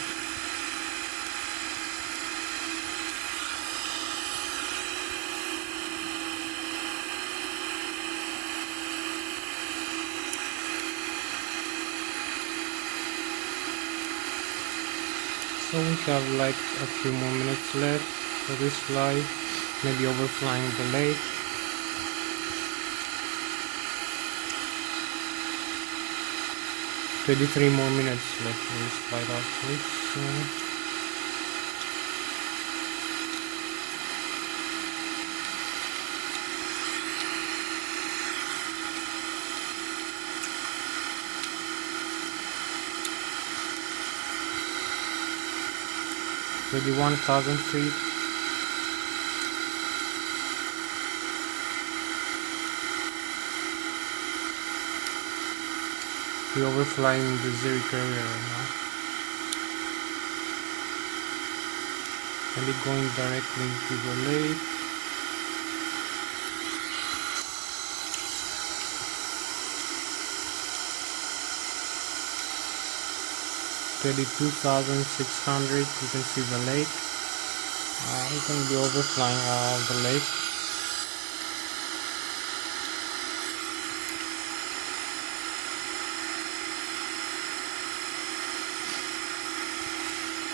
So we have like a few more minutes left for this flight, maybe overflying the lake. Three more minutes left for this flight actually. So maybe 1,000 feet. We're overflying the Zurich area right now. And we're going directly to the lake. $32,600. You can see the lake. We can be overflying the lake.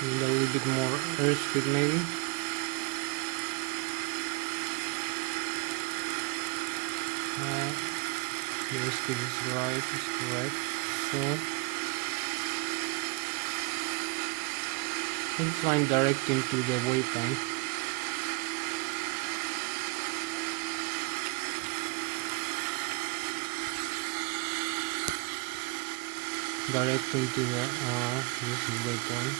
Need a little bit more airspeed maybe. The airspeed is right, is correct. So I'm flying direct into the waypoint. directly to this waypoint.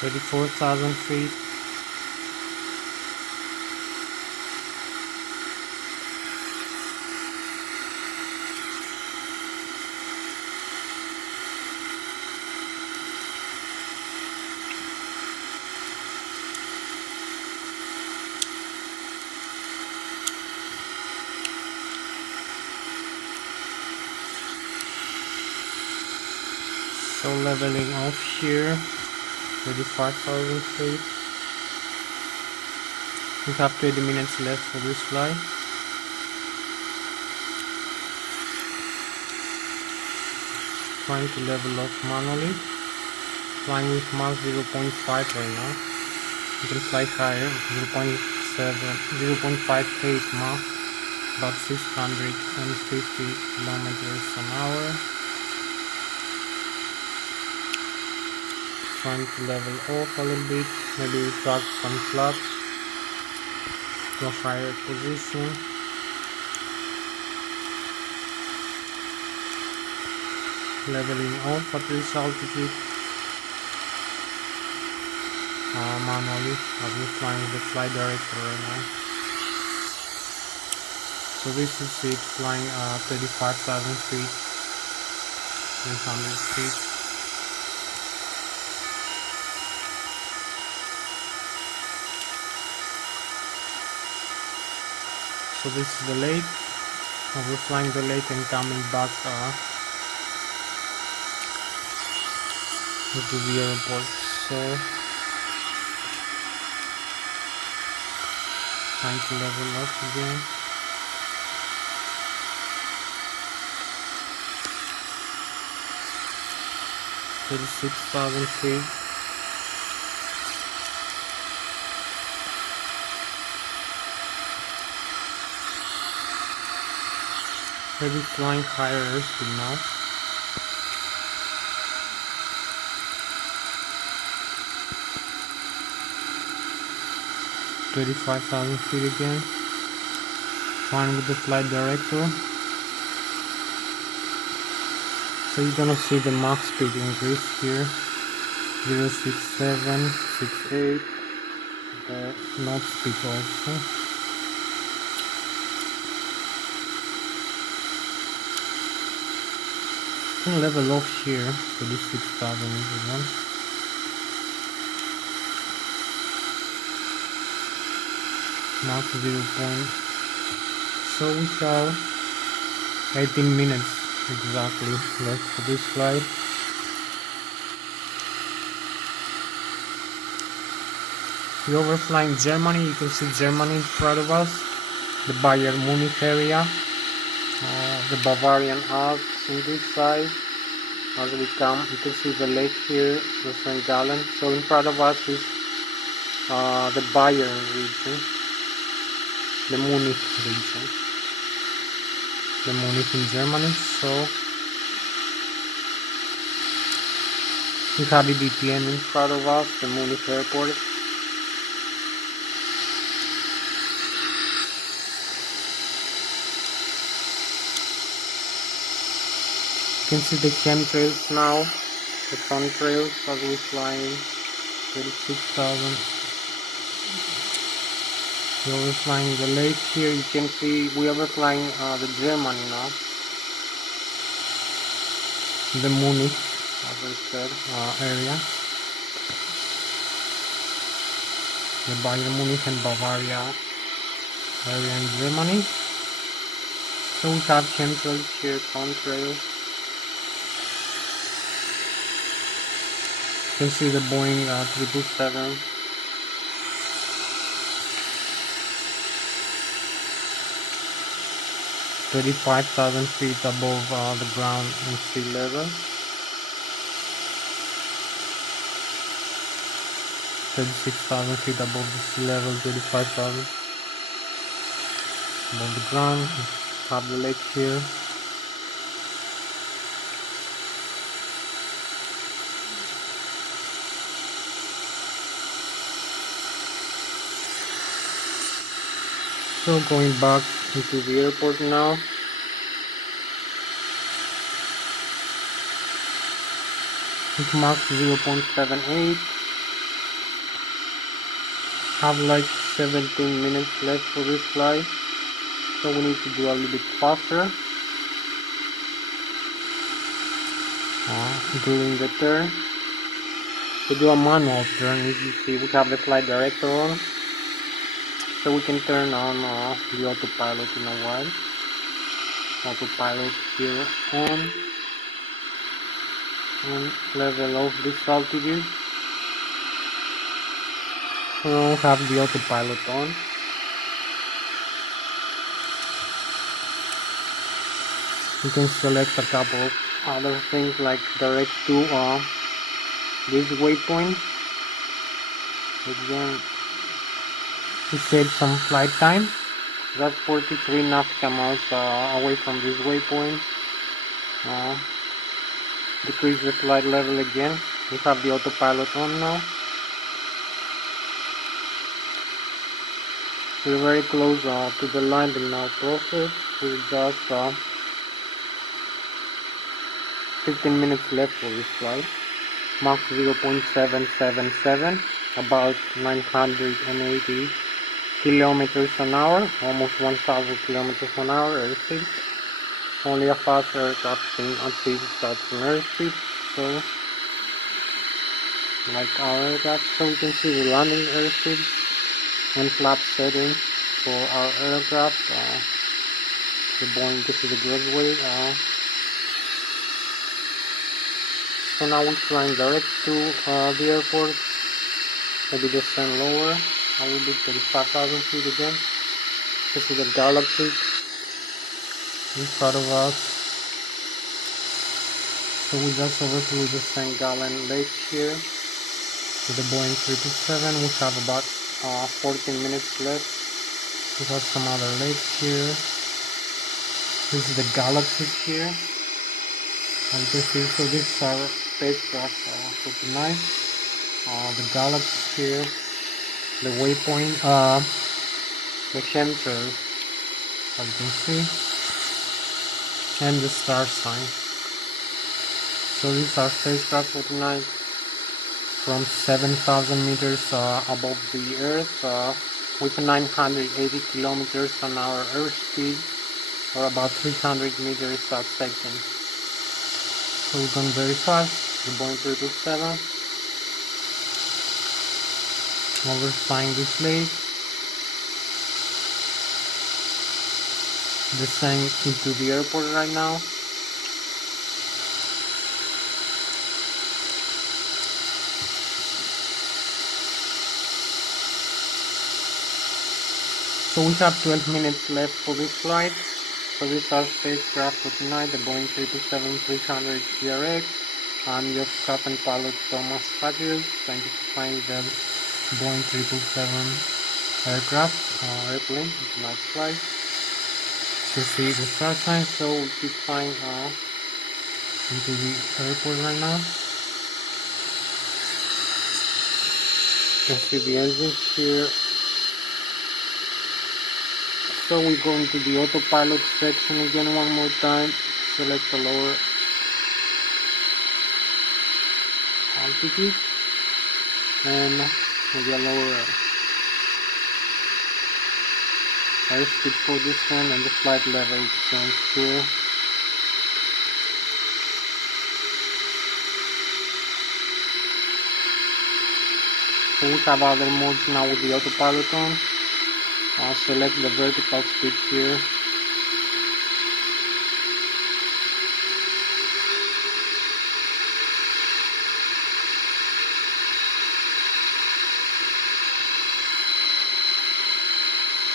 $34,000 feet. So leveling off here, 35,000 feet. We have 20 minutes left for this flight. Trying to level off manually. Flying with Mach 0.5 right now. You can fly higher, 0.58 Mach, about 650 kilometers an hour. Trying to level off a little bit, maybe track some flaps to a higher position. Leveling off at this altitude manually as we're flying the flight director right now. So this is it, flying 35,000 feet, 300 feet. So this is the lake. We're flying the lake and coming back to the airport. So trying to level up again. $36,000 feet. Maybe flying higher airspeed now. $35,000 feet again. Flying with the flight director. So you're gonna see the Mach speed increase here. 067, 68. The knot speed also. Can level off here to the 6,000 again. Mach 0. So we have 18 minutes exactly left for this flight. We're overflying Germany. You can see Germany in front of us, the Bayern Munich area, the Bavarian Alps on this side. As we come, you can see the lake here, the St. Gallen. So in front of us is the Bayern region, the Munich region, the Munich in Germany. So we have the DTM in front of us, the Munich airport. You can see the chemtrails now, the contrails as we're flying 36,000. We're overflying the lake here. You can see we're overflying the Germany now, the Munich, as I said, area, the Bayern Munich and Bavaria area in Germany. So we have chemtrails here, contrails. You can see the Boeing 777. $35,000 feet above the ground and sea level. 36,000 feet above the sea level, 35,000 above the ground. Have the lake here. So going back into the airport now. It marks 0.78. Have like 17 minutes left for this flight, so we need to do a little bit faster during the turn. To do a manual turn, as you see, we have the flight director on, so we can turn on the autopilot in a while. Autopilot here on, and level off this altitude. We don't have the autopilot on. You can select a couple of other things like direct to this waypoint. Again, to save some flight time. That's 43 nautical miles away from this waypoint. Decrease the flight level again. We have the autopilot on now. We're very close to the landing now process. We're just 15 minutes left for this flight. Mach 0.777, about 980 kilometers an hour, almost 1000 kilometers an hour airspeed. Only a fast aircraft can achieve such an airspeed, so like our aircraft. So we can see the landing airspeed and flap settings for our aircraft. The Boeing, this is the Broadway. So now we're flying direct to the airport. Maybe descend lower a little bit, 35,000 feet again. This is the Galaxy in front of us. So we just overflew the St. Gallen Lake here with the Boeing 777. We have about 14 minutes left. We have some other lakes here. This is the Galaxy here. And you can see, so this is our spacecraft for tonight. The Galaxy here, the waypoint, the chemtrails, as you can see, and the star sign. So this is our spacecraft for tonight, from 7,000 meters above the Earth, with 980 kilometers an hour airspeed, or about 300 meters a second. So we're going very fast, the Boeing 777. While we're flying this lake, descending into the airport right now. So we have 12 minutes left for this flight. So this is our spacecraft for tonight, the Boeing 777-300 CRX. I'm your captain pilot Thomas Hatsios. Thank you for flying the Boeing 777 airplane. It's a nice flight. You see the start sign, so we'll keep flying into the airport right now. You can see the engines here. So we go into the autopilot section again one more time. Select the lower altitude and maybe a lower airspeed for this one, and the flight level change here. So we have other modes now with the autopilot on. I'll select the vertical speed here.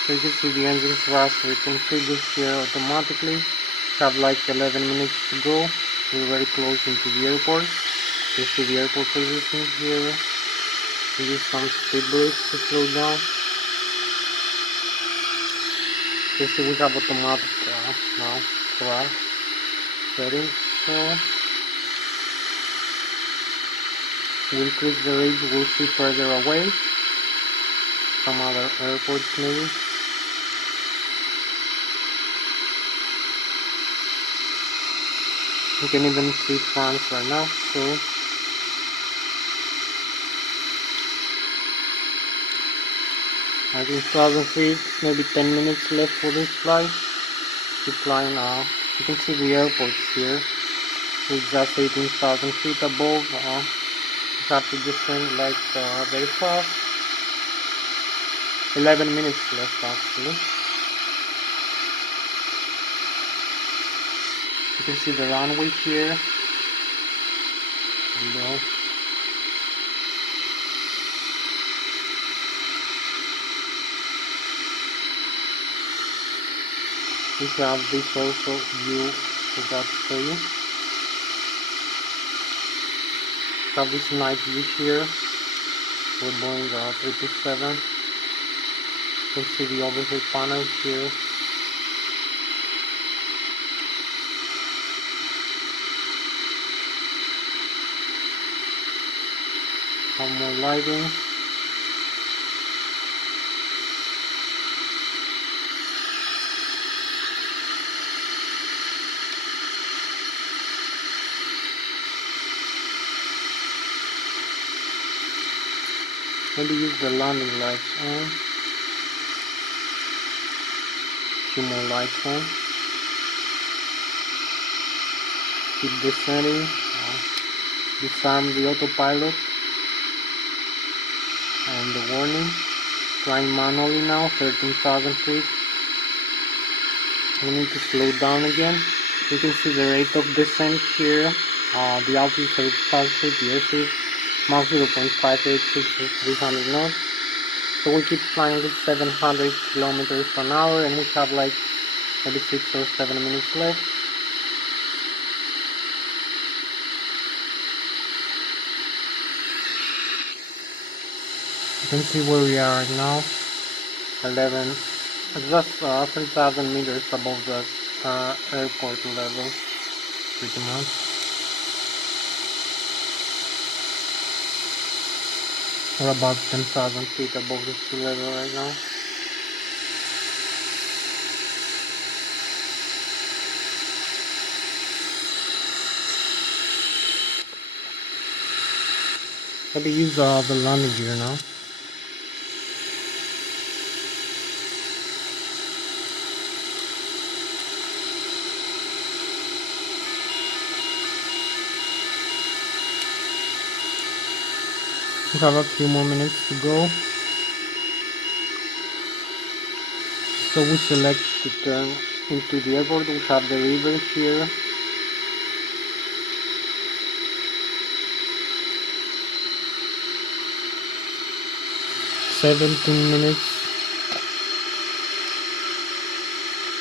So you can see the engine thrust, we can see this here automatically. Have like 11 minutes to go. We're very close into the airport. You see the airport position here. We use some speed brakes to slow down. You see we have automatic now thrust settings. So we'll increase the range, we'll see further away. Some other airports maybe. You can even see France right now. So 19,000 feet, maybe 10 minutes left for this flight. Keep flying now. You can see the airport here. It's just 18,000 feet above. You have to descend like very fast. 11 minutes left actually. You can see the runway here below. We have this also view forgot to show you. We have this night view here. We're Boeing 327. You can see the overhead panel here. Some more lighting. Maybe use the landing lights on. Few more lights on. Keep descending. Disarm the autopilot and the warning. Flying manually now, 13,000 feet. We need to slow down again. You can see the rate of descent here. The altitude 30,000 feet, the airspeed Mach 0.586 is 300 knots. So we keep flying with 700 kilometers an hour, and we have like maybe 6 or 7 minutes left. You can see where we are right now. 11, just 3,000 meters above the airport level, pretty much. We're about 10,000 feet above the sea level right now. Maybe use the landing gear now. We have a few more minutes to go. So we select to turn into the airport. We have the river here. .17 minutes.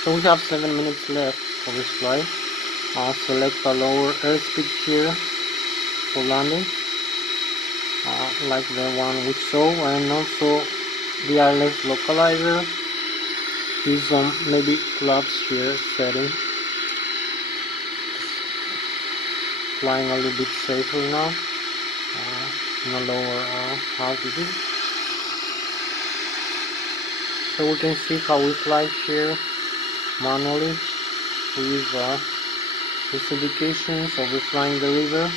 So we have 7 minutes left for this flight. Select a lower airspeed here for landing, like the one we saw, and also the Lszh localizer. Use some maybe flaps here setting. Flying a little bit safer now, in a lower altitude. So we can see how we fly here manually. We use these indications of we flying the river.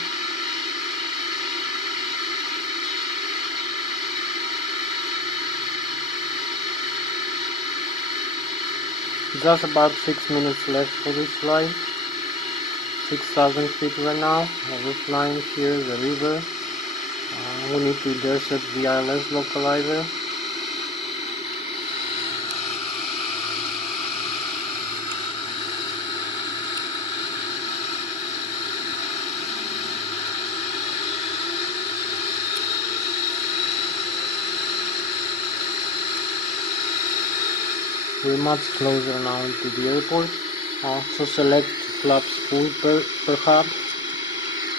Just about 6 minutes left for this flight. 6,000 feet right now. We're flying here the river. We need to intercept the Lszh localizer. We're much closer now into the airport. So select flaps full perhaps,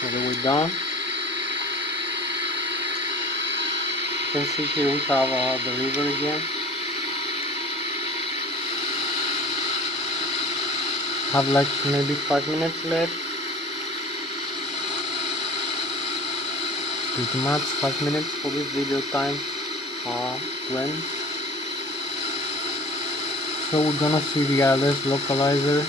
all the way down. You can see here we have the river again. Have like maybe 5 minutes left. Pretty much 5 minutes for this video time to end. So we're gonna see the Lszh localizer.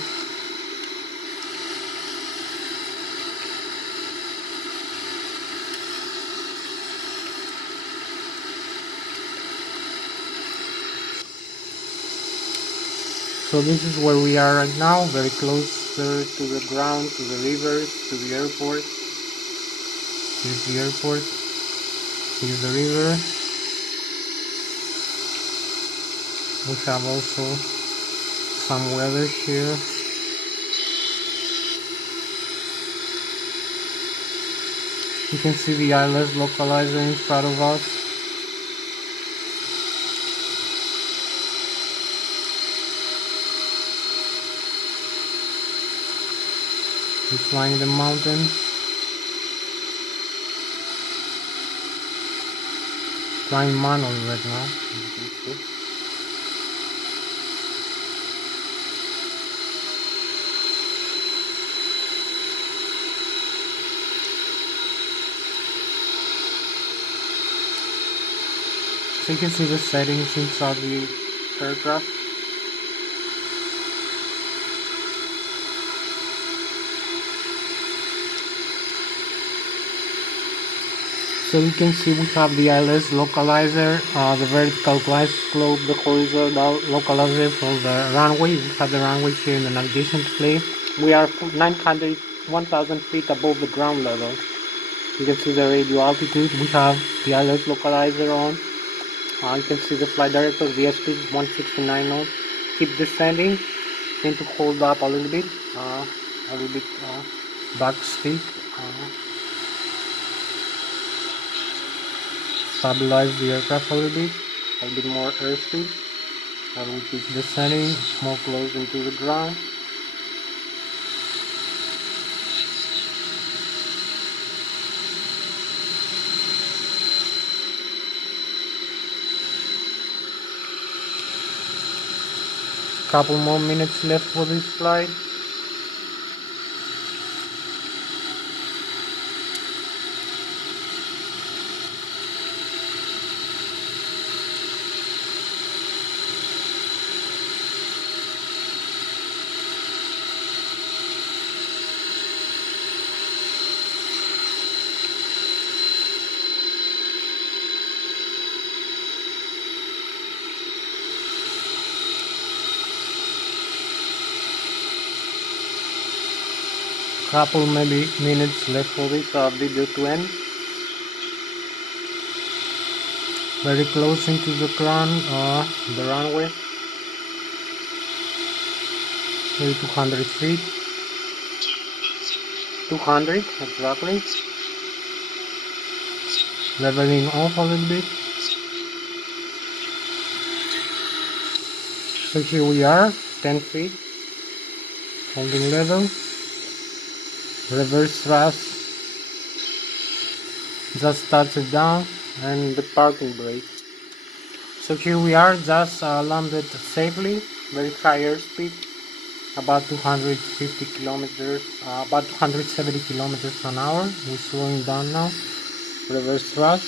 So this is where we are right now, very close to the ground, to the rivers, to the airport. Here's the airport, here's the river. We have also some weather here. You can see the Lszh localizer in front of us. We're flying the mountain. Flying manually right now. So you can see the settings inside the aircraft. So you can see we have the Lszh localizer, the vertical glide slope, the horizontal localizer for the runway. We have the runway here in the navigation display. We are 1,000 feet above the ground level. You can see the radio altitude. We have the Lszh localizer on. You can see the flight director, the speed 169 knots. Keep descending. Need to hold up a little bit back speed. Stabilize the aircraft a little bit more airspeed. And we keep descending more close into the ground. Couple more minutes left for this flight. Couple maybe minutes left for this video to end. Very close into the ground, the runway. Maybe 200 feet. 200 exactly. Leveling off a little bit. So here we are, 10 feet. Holding level. Reverse thrust. Just touch it down, and the parking brake. So here we are, just landed safely, very high airspeed, about 250 kilometers, about 270 kilometers an hour. We're slowing down now. Reverse thrust.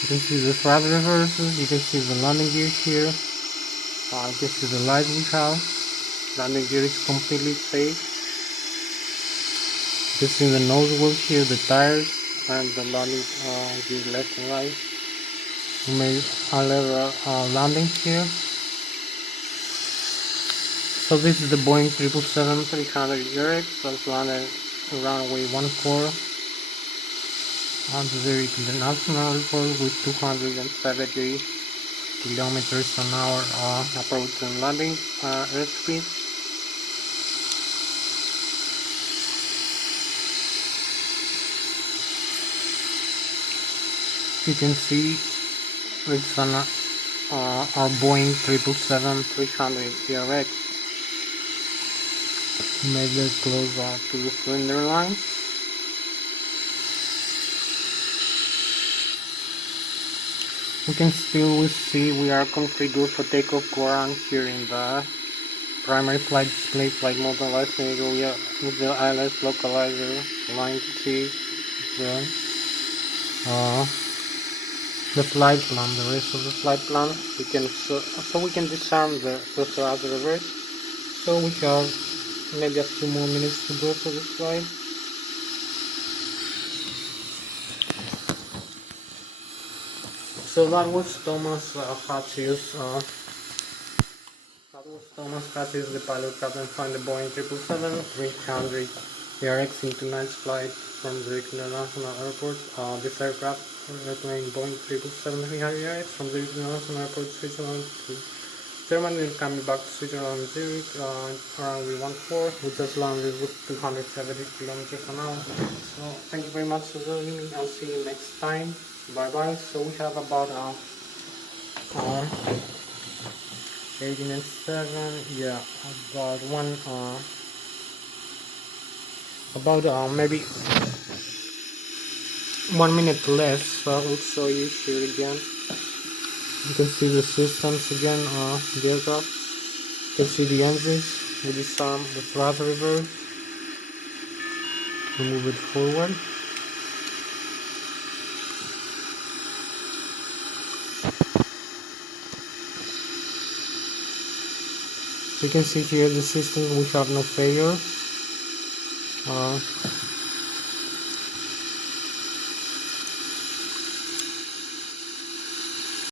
You can see the thrust reverses. You can see the landing gear here. You can see the light we have. Landing gear is completely safe. You can see the nose wheel here, the tires, and the landing gear left and right. We made a level landing here. So this is the Boeing 777-300ERX. Let's land at runway 14 on the Zurich International Airport with 270 kilometers an hour approach and landing airspeed. You can see it's our Boeing 777-300ERX. Made it close to the cylinder line. We can still see we are configured for takeoff ground here in the primary flight display, flight mode and light navigator. We are with the Lszh localizer line to see the flight plan, the rest of the flight plan. We can so we can disarm the thrust reverse. So we have maybe a few more minutes to go for this flight. So that was Thomas Hatsios Thomas Hatsios, the pilot captain, flying the Boeing 777-300 ERX into night's flight from Zurich International Airport. This aircraft, airplane Boeing 777-300 ERX from Zurich International Airport, Switzerland to Germany, will come back to Switzerland and Zurich around V14. We just landed with 270 kilometers an hour. So thank you very much for joining me. I'll see you next time. Bye bye. So we have about 18 and 7, yeah, about maybe 1 minute less, so I will show you here again. You can see the systems again, the aircraft. You can see the engines with this the thrust reverse. We move it forward. So you can see here the system, we have no failure.